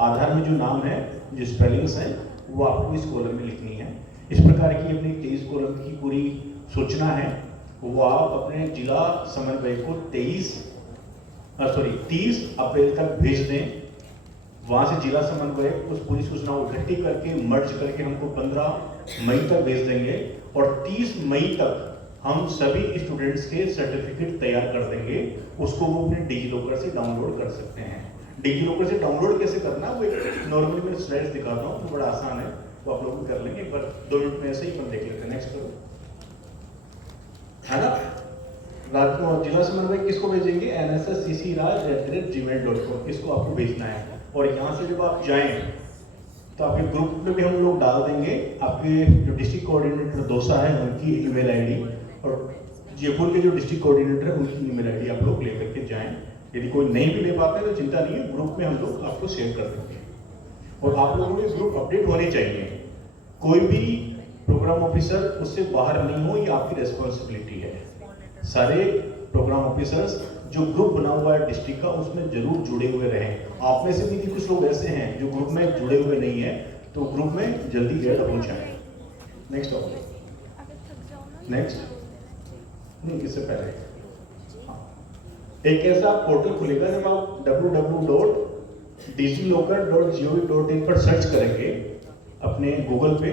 आधार में जो नाम है, जो स्पेलिंग्स हैं, वो आपको इस कॉलम में लिखनी है। इस प्रकार की अपनी 23 कॉलम की पूरी सूचना है, वो आप अपने जिला समन्वय को 30 अप्रैल तक भेज दें। वहाँ से जिला समन्वय उस पूरी सूचना को इकट्ठी करके मर्ज करके हमको 15 मई तक भेज देंगे, और 30 मई तक हम सभी स्टूडेंट्स के सर्टिफिकेट तैयार कर देंगे। उसको वो अपने डिजी लॉकर से डाउनलोड कर सकते हैं। डिजी लॉकर से डाउनलोड कैसे करना, वो एक नॉर्मली मैं स्लाइड्स दिखाता हूँ, तो बड़ा आसान है, वो आप लोग भी कर लेंगे। एक बार 2 मिनट में ऐसे ही अपन देख लेते हैं। नेक्स्ट करो, है ना। रात को जिला समन्वय किसको भेजेंगे, nssccraj@gmail.com, इसको आपको भेजना है। और यहाँ से जब आप जाएं तो आपके ग्रुप में भी हम लोग डाल देंगे आपके जो डिस्ट्रिक्ट कोऑर्डिनेटर दौसा है उनकी ईमेल आईडी, और जयपुर के जो डिस्ट्रिक्ट कोऑर्डिनेटर है उनकी ईमेल आईडी आप लोग लेकर के जाएं। यदि कोई नहीं भी ले पाते तो चिंता नहीं है, ग्रुप में हम लोग आपको शेयर कर देंगे। और आप लोगों के ग्रुप अपडेट होने चाहिए, कोई भी प्रोग्राम ऑफिसर उससे बाहर नहीं हो, ये आपकी रेस्पॉन्सिबिलिटी है। सारे प्रोग्राम ऑफिसर्स जो ग्रुप बना हुआ है डिस्ट्रिक्ट का, उसमें जरूर जुड़े हुए रहें। आप में से भी कुछ लोग ऐसे हैं जो ग्रुप में जुड़े हुए नहीं है, तो ग्रुप में जल्दी ऐड हो जाए। नेक्स्ट नहीं, इससे पहले एक ऐसा पोर्टल खुलेगा, जब आप www.digilocker.gov.in पर सर्च करेंगे अपने गूगल पे,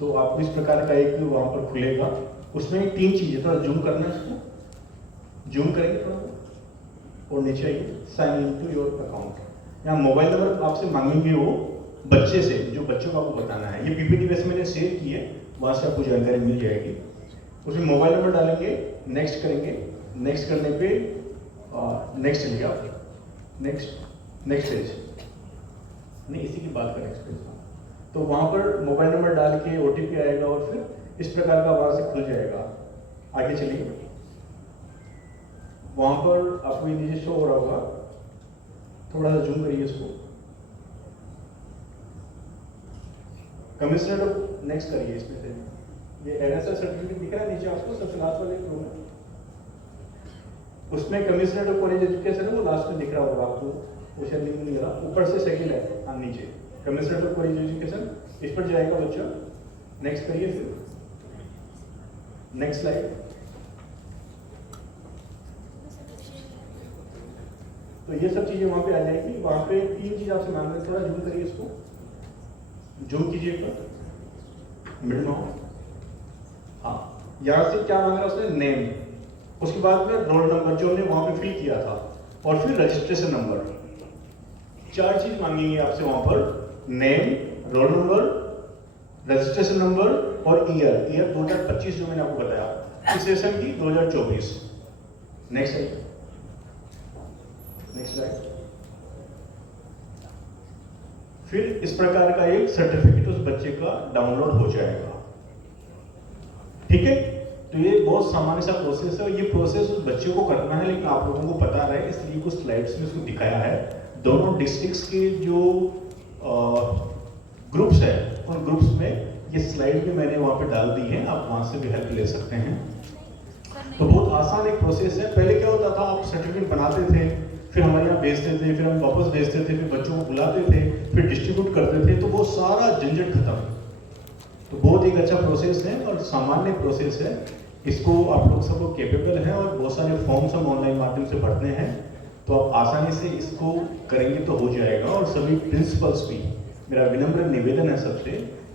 तो आपको इस प्रकार का एक वहां पर खुलेगा। उसमें 3 चीजें, थोड़ा जूम करना है, इसको जूम करेंगे थोड़ा और नीचे आइए, sign in to your account. यहाँ मोबाइल नंबर आपसे मांगेंगे वो बच्चे से, जो बच्चों को आपको बताना है। ये पीपीटी वैसे मैंने शेयर की है, वहाँ से आपको जानकारी मिल जाएगी। उसमें मोबाइल नंबर डालेंगे, नेक्स्ट करेंगे, नेक्स्ट करने पे नेक्स्ट लिया, नेक्स्ट पेज नहीं, इसी की बात का नेक्स्ट पेज। तो वहाँ पर मोबाइल नंबर डाल के OTP आएगा और फिर इस प्रकार का वहाँ से खुल जाएगा। आगे चलिए, वहाँ पर आपको ये नीचे शो हो रहा होगा, थोड़ा सा जूम करिए इसको, कमिश्नर नेक्स्ट करिए। इसमें से ये NSS सर्टिफिकेट दिख रहा है नीचे आपको, सबसे लास्ट वाले रो में, उसमें कमिश्नर ऑफ कॉलेज एजुकेशन है, वो लास्ट में दिख रहा होगा आपको, वो शायद नहीं मिल रहा, ऊपर से सेकंड है, हाँ नीचे कमिश्नर ऑफ कॉलेज एजुकेशन, इस पर जाएगा बच्चा। नेक्स्ट करिए, फिर नेक्स्ट स्लाइड। तो ये सब चीजें वहां पे आ जाएगी। वहां पे 3 चीज आपसे मांग रहे हैं, थोड़ा जूम करिए इसको, जूम कीजिएगा, मिडिल में। हाँ, यहाँ से क्या मांग रहा है उसने, नेम, उसके बाद में रोल नंबर जो हमने वहां पे फिल किया था, और फिर रजिस्ट्रेशन नंबर। 4 चीज मांगेंगे आपसे वहां पर, name, roll number, registration number और ईयर 2025 जो मैंने आपको बताया, इस सेशन की 2024। Next slide, next slide. फिर इस प्रकार का एक सर्टिफिकेट उस बच्चे का डाउनलोड हो जाएगा। ठीक है, तो ये बहुत सामान्य सा प्रोसेस है, और ये प्रोसेस उस बच्चे को करना है, लेकिन आप लोगों को पता रहे इसलिए कुछ स्लाइड्स में इसको दिखाया है। दोनों डिस्ट्रिक्ट्स के जो ग्रुप्स है, उन ग्रुप्स में ये स्लाइड भी मैंने वहाँ पे डाल दी है, आप वहाँ से भी हेल्प ले सकते हैं। तो बहुत आसान एक प्रोसेस है। पहले क्या होता था, आप सर्टिफिकेट बनाते थे, फिर हमारे यहाँ भेजते थे, फिर हम वापस भेजते थे, फिर बच्चों को बुलाते थे, फिर डिस्ट्रीब्यूट करते थे, तो वो सारा झंझट खत्म। तो बहुत एक अच्छा प्रोसेस है और सामान्य प्रोसेस है, इसको आप लोग सब लोग केपेबल हैं, और बहुत सारे फॉर्म्स हम ऑनलाइन माध्यम से भरते हैं, तो आप आसानी से इसको करेंगे तो हो जाएगा। और सभी प्रिंसिपल्स भी, मेरा विनम्र निवेदन है सबसे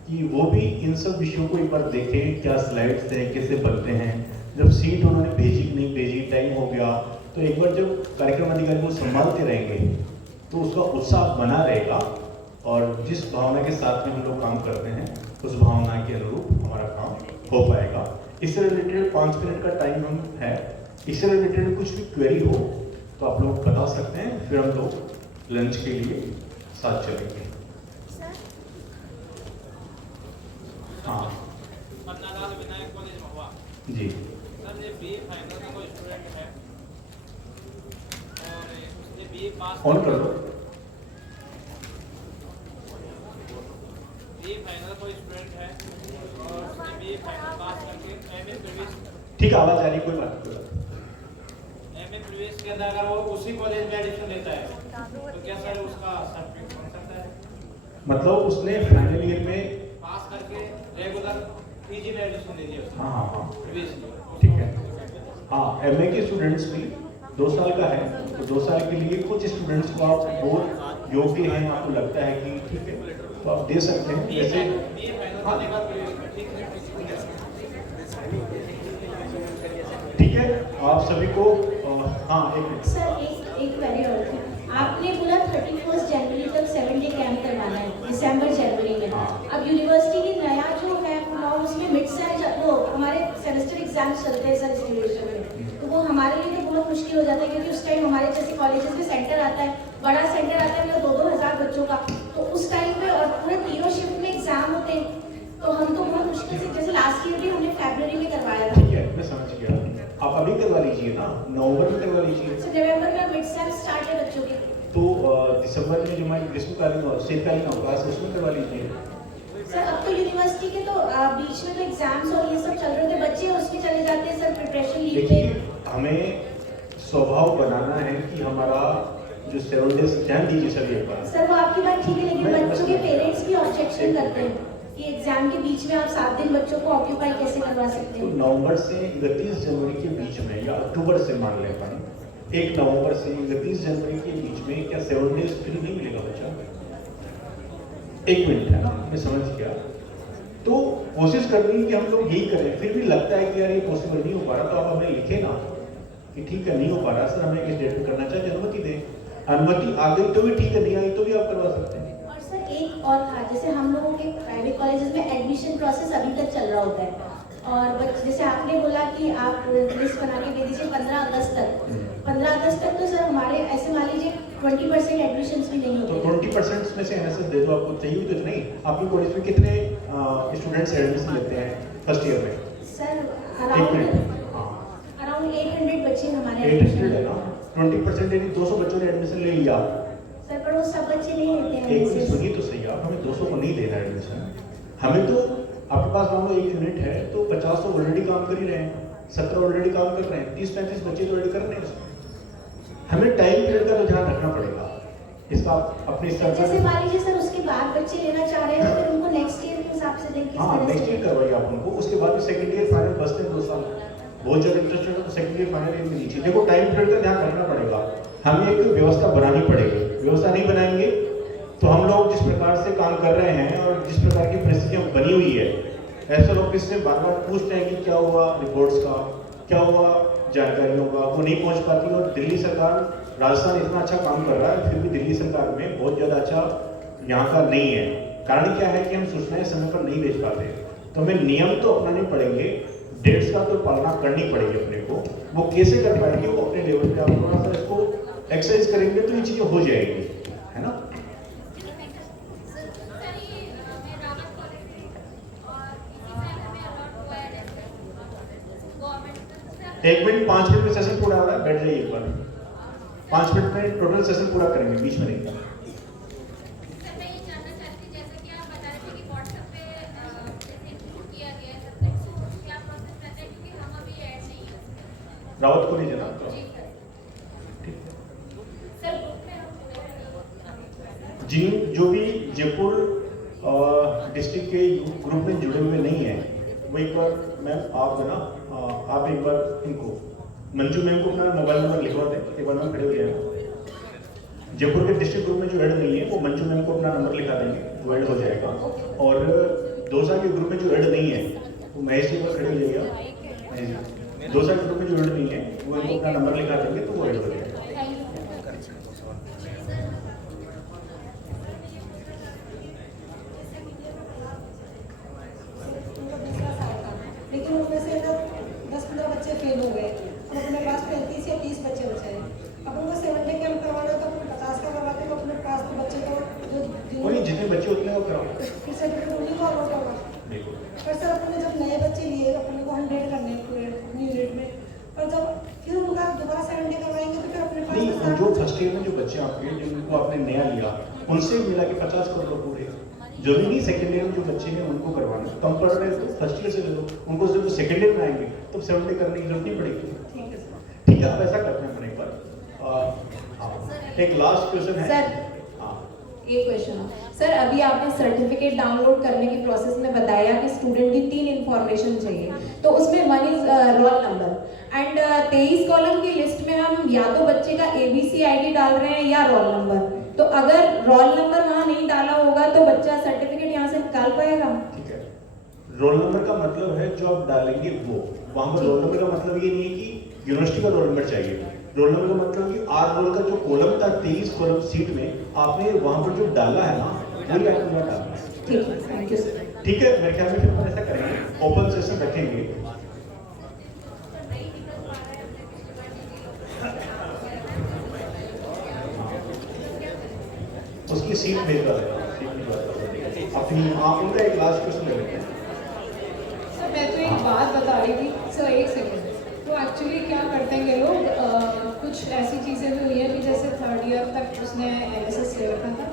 कि वो भी इन सब विषयों को एक बार देखें, क्या स्लाइड्स हैं, कैसे बनते हैं। जब सीट उन्होंने भेजी नहीं भेजी, टाइम हो गया, तो एक बार जब कार्यक्रम अधिकारी को संभालते रहेंगे तो उसका उत्साह बना रहेगा, और जिस भावना के साथ में हम लोग काम करते हैं उस भावना के अनुरूप हमारा काम हो पाएगा। इससे रिलेटेड 5 मिनट का टाइम हम है, इससे रिलेटेड कुछ भी क्वेरी हो तो आप लोग बता सकते हैं, फिर हम लोग लंच के लिए साथ चलेंगे। सर हाँ अन्नालाल विनायक कॉलेज महुआ। जी। सर ये बीए फाइनल का कोई स्टूडेंट है और उसने बीए पास ऑन कर दो। बीए फाइनल कोई स्टूडेंट है और उसने बीए फाइनल पास करके एमए प्रवेश ठीक है, आवाज आ रही, कोई बात नहीं। एमए प्रवेश के अंदर अगर वो उसी कॉलेज में एडमिशन लेता है तो क्या सर उसका सर्टिफिकेट बन सकता है? मतलब उसने फाइनल ईयर में पास करके रेगुलर पीजी में एडमिशन ले लिया उसने हाँ हाँ हाँ प्रवेश में। ठीक है। हाँ एमए के स्टूडेंट्स भी 2 साल का है, तो 2 साल के लिए कुछ स्टूडेंट्स को आप बहुत योग्य हैं, आपको लगता है कि ठीक है तो आप दे सकते हैं। जैसे बीए फाइनल करने का प्रवेश में ठीक है। ठीक है, आप सभी को हाँ एक मिनट। सर एक क्वेरी और थी। आपने बोला 31 जनवरी तक 7 डे कैंप करवाना है, दिसंबर जनवरी में। अब यूनिवर्सिटी की नया जो है प्रोग्राम उसमें मिड सेम वो हमारे सेमेस्टर एग्जाम्स चलते हैं सर इस ड्यूरेशन में, तो वो हमारे लिए तो बहुत मुश्किल हो जाता है क्योंकि उस टाइम हमारे जैसे कॉलेजेस में सेंटर आता है, बड़ा सेंटर आता है मतलब 2-2 हज़ार बच्चों का, तो उस टाइम पे और पूरे तीनों शिफ्ट में एग्जाम होते हैं, तो हम तो बहुत मुश्किल से, जैसे लास्ट ईयर भी हमने फरवरी में करवाया था। ठीक है, मैं समझ गया। आप अभी करवा लीजिए ना, नवंबर में करवा लीजिए। सर नवंबर में मिड सेम स्टार्ट है बच्चों के, तो दिसंबर में जो हमारी ग्रीष्मकालीन और शीतकालीन अवकाश है उसमें करवा लीजिए। सर अब तो यूनिवर्सिटी के तो बीच में तो एग्जाम्स और ये सब चल रहे थे, बच्चे उसमें चले जाते हैं सर प्रिपरेशन लीव देखिए पे। हमें स्वभाव बनाना है कि हमारा जो 7 डेज, ध्यान दीजिए सर एक बार। सर वो आपकी बात ठीक है, लेकिन बच्चों के पेरेंट्स भी ऑब्जेक्शन करते हैं कि एग्जाम के बीच में आप 7 दिन बच्चों को ऑक्यूपाई कैसे करवा सकते तो हैं। नवंबर से 31 जनवरी के बीच में या अक्टूबर से मान लें अपन, 1 नवंबर से 31 जनवरी के बीच में क्या 7 डेज फ्री नहीं मिलेगा बच्चा? 1 मिनट है ना, मैं समझ गया। तो कोशिश करनी है कि हम लोग यही करें, फिर भी लगता है कि यार ये पॉसिबल नहीं हो पा रहा, तो आप हमें लिखे ना कि ठीक है नहीं हो पा रहा सर, हमें इस डेट में करना चाहिए, अनुमति दें। अनुमति आ गई तो भी ठीक है, नहीं आई तो भी आप करवा सकते हैं। और सर एक और था, जैसे हम लोगों के प्राइवेट कॉलेजेस में एडमिशन प्रोसेस अभी तक चल रहा होता है और जैसे आपने बोला कि आप लिस्ट बना के दे दीजिए 15 अगस्त तक। 15 अगस्त तक तो सर हमारे ऐसे मान लीजिए 20% एडमिशंस भी नहीं तो होते। 20% में से एनएसएस दे दो, आपको चाहिए भी तो नहीं। आपके कॉलेज में कितने स्टूडेंट्स एडमिशन लेते हैं फर्स्ट ईयर में? सर एक मिनट, अराउंड 800 बच्चे हमारे 800 है ना, 20% यानी 200 बच्चों ने एडमिशन ले लिया। सर पर वो सब बच्चे नहीं लेते हैं एक मिनट ऐसे। सुनिए तो सही, आप हमें 200 को नहीं देना एडमिशन, हमें तो आपके पास मान लो 1 यूनिट है तो 50 तो ऑलरेडी काम कर ही रहे हैं, 17 ऑलरेडी काम कर रहे हैं, 30-35 बच्चे तो ऑलरेडी कर रहे हैं उसमें। हमें टाइम पीरियड का तो ध्यान रखना पड़ेगा, इसका अपने स्तर जैसे पर। मान लीजिए सर उसके बाद बच्चे लेना चाह रहे हैं तो फिर उनको नेक्स्ट ईयर के हिसाब से देंगे। हाँ नेक्स्ट ईयर करवाइए आप उनको, उसके बाद भी सेकंड ईयर फाइनल बचते हैं 2 साल। बहुत ज़्यादा इंटरेस्टेड हो तो सेकंड ईयर फाइनल ईयर में लीजिए। देखो टाइम पीरियड का ध्यान रखना पड़ेगा, हमें एक व्यवस्था बनानी पड़ेगी। व्यवस्था नहीं बनाएंगे तो हम लोग जिस प्रकार से काम कर रहे हैं और जिस प्रकार की परिस्थितियाँ बनी हुई है, ऐसे लोग किससे बार बार पूछते हैं कि क्या हुआ रिपोर्ट्स का, क्या हुआ जानकारियों का, वो नहीं पहुंच पाती। और दिल्ली सरकार, राजस्थान इतना अच्छा काम कर रहा है फिर भी दिल्ली सरकार में बहुत ज़्यादा अच्छा यहाँ का नहीं है। कारण क्या है कि हम सूचनाएं समय पर नहीं भेज पाते, तो हमें नियम तो अपनाने पड़ेंगे, डेट्स का तो पालना करनी पड़ेगी अपने को। वो कैसे कर पाएंगे, वो अपने लेवल पे आप थोड़ा सा इसको एक्सरसाइज करेंगे तो ये चीज़ें हो जाएगी, है ना। एक मिनट, 5 मिनट में सेशन पूरा हो रहा है, बैठ जाइए एक बार। 5 मिनट में टोटल सेशन पूरा करेंगे, बीच में नहीं। रावत को नहीं जाना आपका? जी, जो भी जयपुर डिस्ट्रिक्ट के ग्रुप में जुड़े हुए नहीं है वो एक बार मैम आप है ना, आप एक बार इनको मंजू मैम को अपना मोबाइल नंबर लिखवा दें, एक बार मैम खड़े हो जाएगा। जयपुर के डिस्ट्रिक्ट ग्रुप में जो ऐड नहीं है वो मंजू मैम को अपना नंबर लिखा देंगे, वो ऐड हो जाएगा। और 2 साल के ग्रुप में जो ऐड नहीं है वो महेश जी पर खड़े हो जाइएगा। 2 साल के ग्रुप में जो ऐड नहीं है वो इनको अपना नंबर लिखा देंगे तो वो ऐड हो जाएगा। लेकिन उनमें से अगर 10-15 बच्चे फेल हो गए, अब अपने पास 35 या 30 बच्चे बचे हैं। अब उनको 7 डे कैंप करवाना तो अपने 50 का करवाते हैं, अपने पास तो बच्चे तो जो तो जो फर्स्ट ईयर में जो बच्चे आपके जिनको आपने नया लिया उनसे मिला के 50 करोड़ पूरे, जरूरी नहीं सेकेंड ईयर में जो बच्चे हैं उनको करवाना, कम पढ़ रहे हैं फर्स्ट ईयर से ले लो, उनको जब सेकेंड ईयर में आएंगे तो 7 डे करने की जरूरत नहीं पड़ेगी। ठीक है, आप ऐसा करते हैं अपने एक बार। एक लास्ट क्वेश्चन है सर, एक क्वेश्चन सर, अभी आपने सर्टिफिकेट डाउनलोड करने की प्रोसेस में बताया कि स्टूडेंट की 3 इंफॉर्मेशन चाहिए, तो उसमें 1 is roll number and 23 column की लिस्ट में हम या तो बच्चे का ABC ID डाल रहे हैं या रोल नंबर, तो अगर रोल नंबर वहाँ नहीं डाला होगा तो बच्चा सर्टिफिकेट यहाँ से निकाल पाएगा? ठीक है, रोल नंबर का मतलब है जो आप डालेंगे वो, वहाँ पर रोल नंबर का मतलब ये नहीं है कि यूनिवर्सिटी का रोल नंबर चाहिए, रोल नंबर का मतलब कि आर रोल का जो कॉलम था 23 कॉलम सीट में आपने वहां पर जो डाला है ना वही आपको डालना है। ठीक है, थैंक यू सर। ठीक है, मेरे ख्याल में फिर अपन ऐसा करेंगे, ओपन सेशन रखेंगे। उसकी सीट भेज रहा है अपनी, आप उनका एक लास्ट क्वेश्चन ले लेते हैं। सर मैं तो एक बात बता रही थी सर, एक सेकेंड। तो एक्चुअली क्या करते हैं ये लोग, कुछ ऐसी चीज़ें भी हुई हैं कि जैसे 3rd ईयर तक उसने NSS ले रखा था,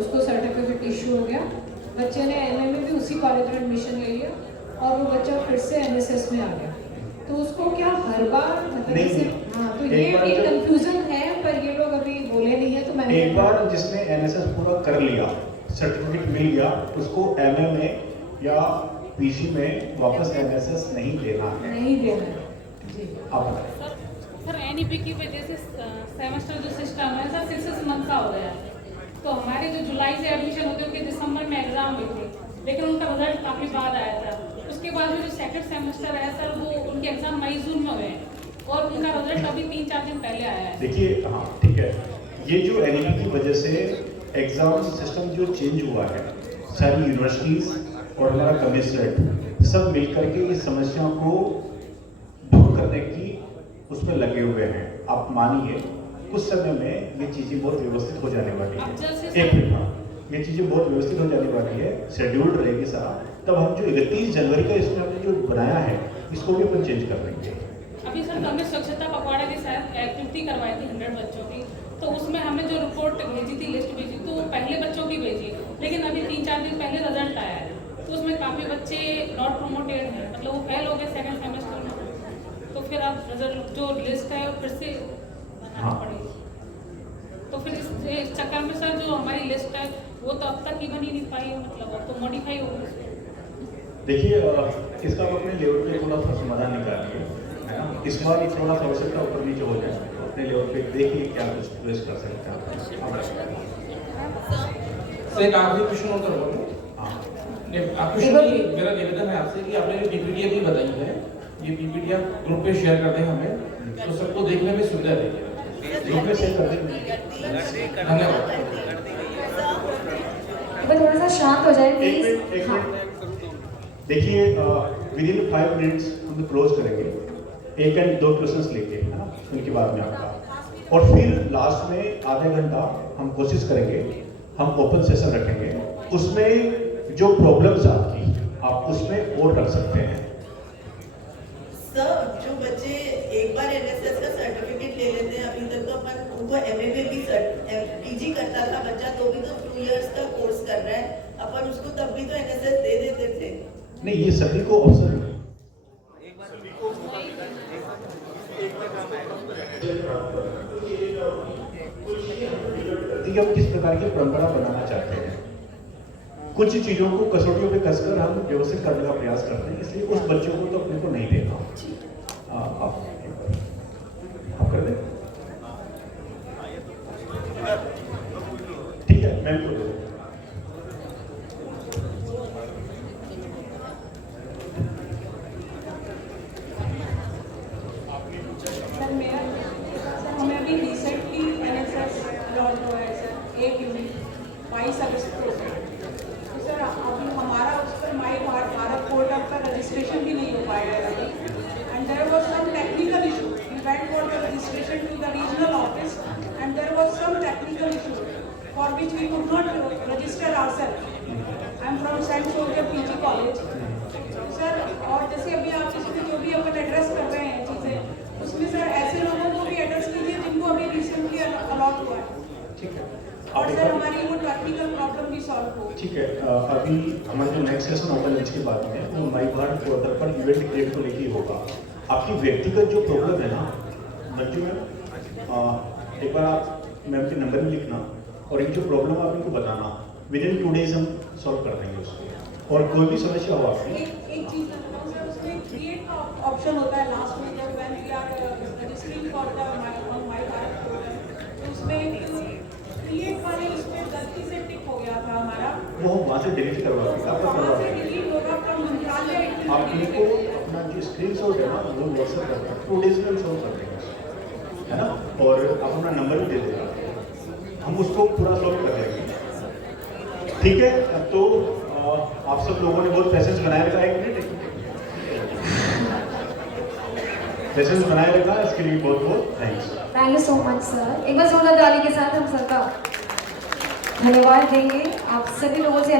उसको सर्टिफिकेट इशू हो गया, बच्चे ने MA में भी उसी कॉलेज में एडमिशन ले लिया और वो बच्चा फिर से NSS में आ गया, तो उसको क्या हर बार मतलब जैसे, हाँ तो ये एक कंफ्यूजन है, पर ये लोग अभी बोले नहीं है, तो मैंने एक बार जिसने NSS पूरा कर लिया, सर्टिफिकेट मिल गया, उसको MA में या PG में वापस NSS नहीं देना है, नहीं देना है। सर NEP की वजह से सेमेस्टर जो सिस्टम है सर 6 मंथ का हो गया है, तो हमारे जो जुलाई से एडमिशन होते उनके दिसंबर में एग्जाम हुए थे, लेकिन उनका रिजल्ट काफ़ी बाद आया था, उसके बाद जो सेकंड सेमेस्टर है सर वो उनके एग्जाम मई जून में हुए हैं और उनका रिजल्ट अभी 3-4 दिन पहले आया है। देखिए, हाँ ठीक है, ये जो NEP की वजह से एग्जाम सिस्टम जो चेंज हुआ है, सारी यूनिवर्सिटीज़ और हमारा कमिश्नरेट सब मिलकर के इस समस्या को दूर करने की उसमें लगे हुए हैं। आप मानिए कुछ समय में ये चीज़ें बहुत व्यवस्थित हो जाने वाली है, एक मिनट, ये चीज़ें बहुत व्यवस्थित हो जाने वाली है, शेड्यूल्ड रहेगी सारा, तब हम जो 31 जनवरी का इसमें हमने जो बनाया है इसको भी अपन चेंज कर लेंगे। अभी सर हमने स्वच्छता पखवाड़ा के साथ एक्टिविटी करवाई थी 100 बच्चों की, तो उसमें हमें जो रिपोर्ट भेजी थी, लिस्ट भेजी, तो वो पहले बच्चों की भेजी, लेकिन अभी 3-4 दिन पहले रिजल्ट आया है, तो उसमें काफ़ी बच्चे नॉट प्रोमोटेड हैं, मतलब वो फेल हो गए सेकंड सेमेस्टर में, तो फिर अब रिजल्ट जो लिस्ट है फिर से बनाना पड़ेगी, तो फिर इस चक्कर में सर जो हमारी लिस्ट है वो तो अब तक ही बनी नहीं पाई है, मतलब अब तो मॉडिफाई हो गई। देखिए, इसका आप अपने लेवल पे थोड़ा सा समाधान निकालिए, है ना, इस बार थोड़ा सा आवश्यकता ऊपर नीचे हो जाए, अपने लेवल पे देखिए क्या कुछ प्रेस कर सकते हैं। सर एक आखिरी क्वेश्चन और करूँगा। मेरा निवेदन है आपसे कि आपने जो PPT अभी बताई है, ये PPT आप ग्रुप पे शेयर कर दें हमें, तो सबको देखने में सुविधा रहेगी, ग्रुप पे शेयर कर दें। धन्यवाद। थोड़ा सा शांत हो जाए प्लीज। हाँ। देखिए, विदिन 5 मिनट्स हम क्लोज करेंगे, 1 या 2 क्वेश्चंस लेके, है ना, उनके बाद में आपका, और फिर लास्ट में आधा घंटा हम कोशिश करेंगे, हम ओपन सेशन रखेंगे, उसमें जो प्रॉब्लम्स आपकी आप उसमें और रख सकते हैं। सर जो बच्चे एक बार NSS का सर्टिफिकेट ले लेते हैं, अभी तक तो अपन उनको MA में भी PG करता था बच्चा, तो भी तो 2 इयर्स का कोर्स कर रहा है, अपन उसको तब भी तो NSS दे देते थे। नहीं, ये सभी को अवसर हम किस प्रकार की परंपरा बनाना चाहते हैं, कुछ चीजों को कसौटियों पे कसकर हम व्यवस्थित करने का प्रयास करते हैं, इसलिए उस बच्चों को तो अपने को नहीं देना। आप कर दें, ठीक है, मैम को दे दो। सर मेरा सर हमें अभी रिसेंटली NSS लॉन्च हुआ है सर, 1 यूनिट 22 अगस्त को, तो सर अभी हमारा उस पर माई भारत पोर्टल पर रजिस्ट्रेशन भी नहीं हो पाएगा अभी, and there was some technical issue, we went for the registration to the regional office and there was some technical issue for which we could not register ourselves. I am from Saint Soldier PG college sir, और जैसे अभी आप इसमें जो भी अपन एड्रेस कर रहे हैं चीज़ें, उसमें सर ऐसे लोगों को भी एड्रेस कीजिए जिनको अभी रिसेंटली सॉल्व हुआ है ठीक है। और आप एक सर बार- हमारी वो टेक्निकल प्रॉब्लम भी सॉल्व हो। ठीक है, अभी हमारा जो नेक्स्ट सेशन होगा लंच के बाद में वो माई भारत पोर्टल पर इवेंट क्रिएट को लेके ही होगा। आपकी व्यक्तिगत जो प्रॉब्लम है ना मंजू मैम, एक बार आप मैम के नंबर में लिखना और एक जो प्रॉब्लम आप इनको बताना, विद इन 2 days हम सॉल्व कर देंगे उसको। और कोई भी समस्या हो आपकी, एक चीज मैं बताऊं सर, उसमें क्रिएट का ऑप्शन होता है लास्ट में जब when we are registering for the my Bharat portal, तो उसमें क्रिएट वाले उसमें गलती से टिक हो गया था हमारा, वो हम वहाँ से डिलीट करवा देंगे, आपका वहाँ करवा से देंगे। डिलीट होगा पर मंत्रालय आप इनको अपना जो स्क्रीनशॉट है ना वो व्हाट्सएप कर दें, 2 days में सॉल्व कर देंगे उसको, है ना। और आप अपना नंबर भी दे देगा, हम उसको पूरा सॉल्व कर देंगे। ठीक है, तो आप सब लोगों ने बहुत पेशेंस बनाए रखा है, 1 मिनट पेशेंस बनाए रखा, इसके लिए बहुत बहुत thanks. Thank you so much sir. एक बार जोरदार ताली के साथ हम सर का धन्यवाद देंगे। आप सभी लोगों से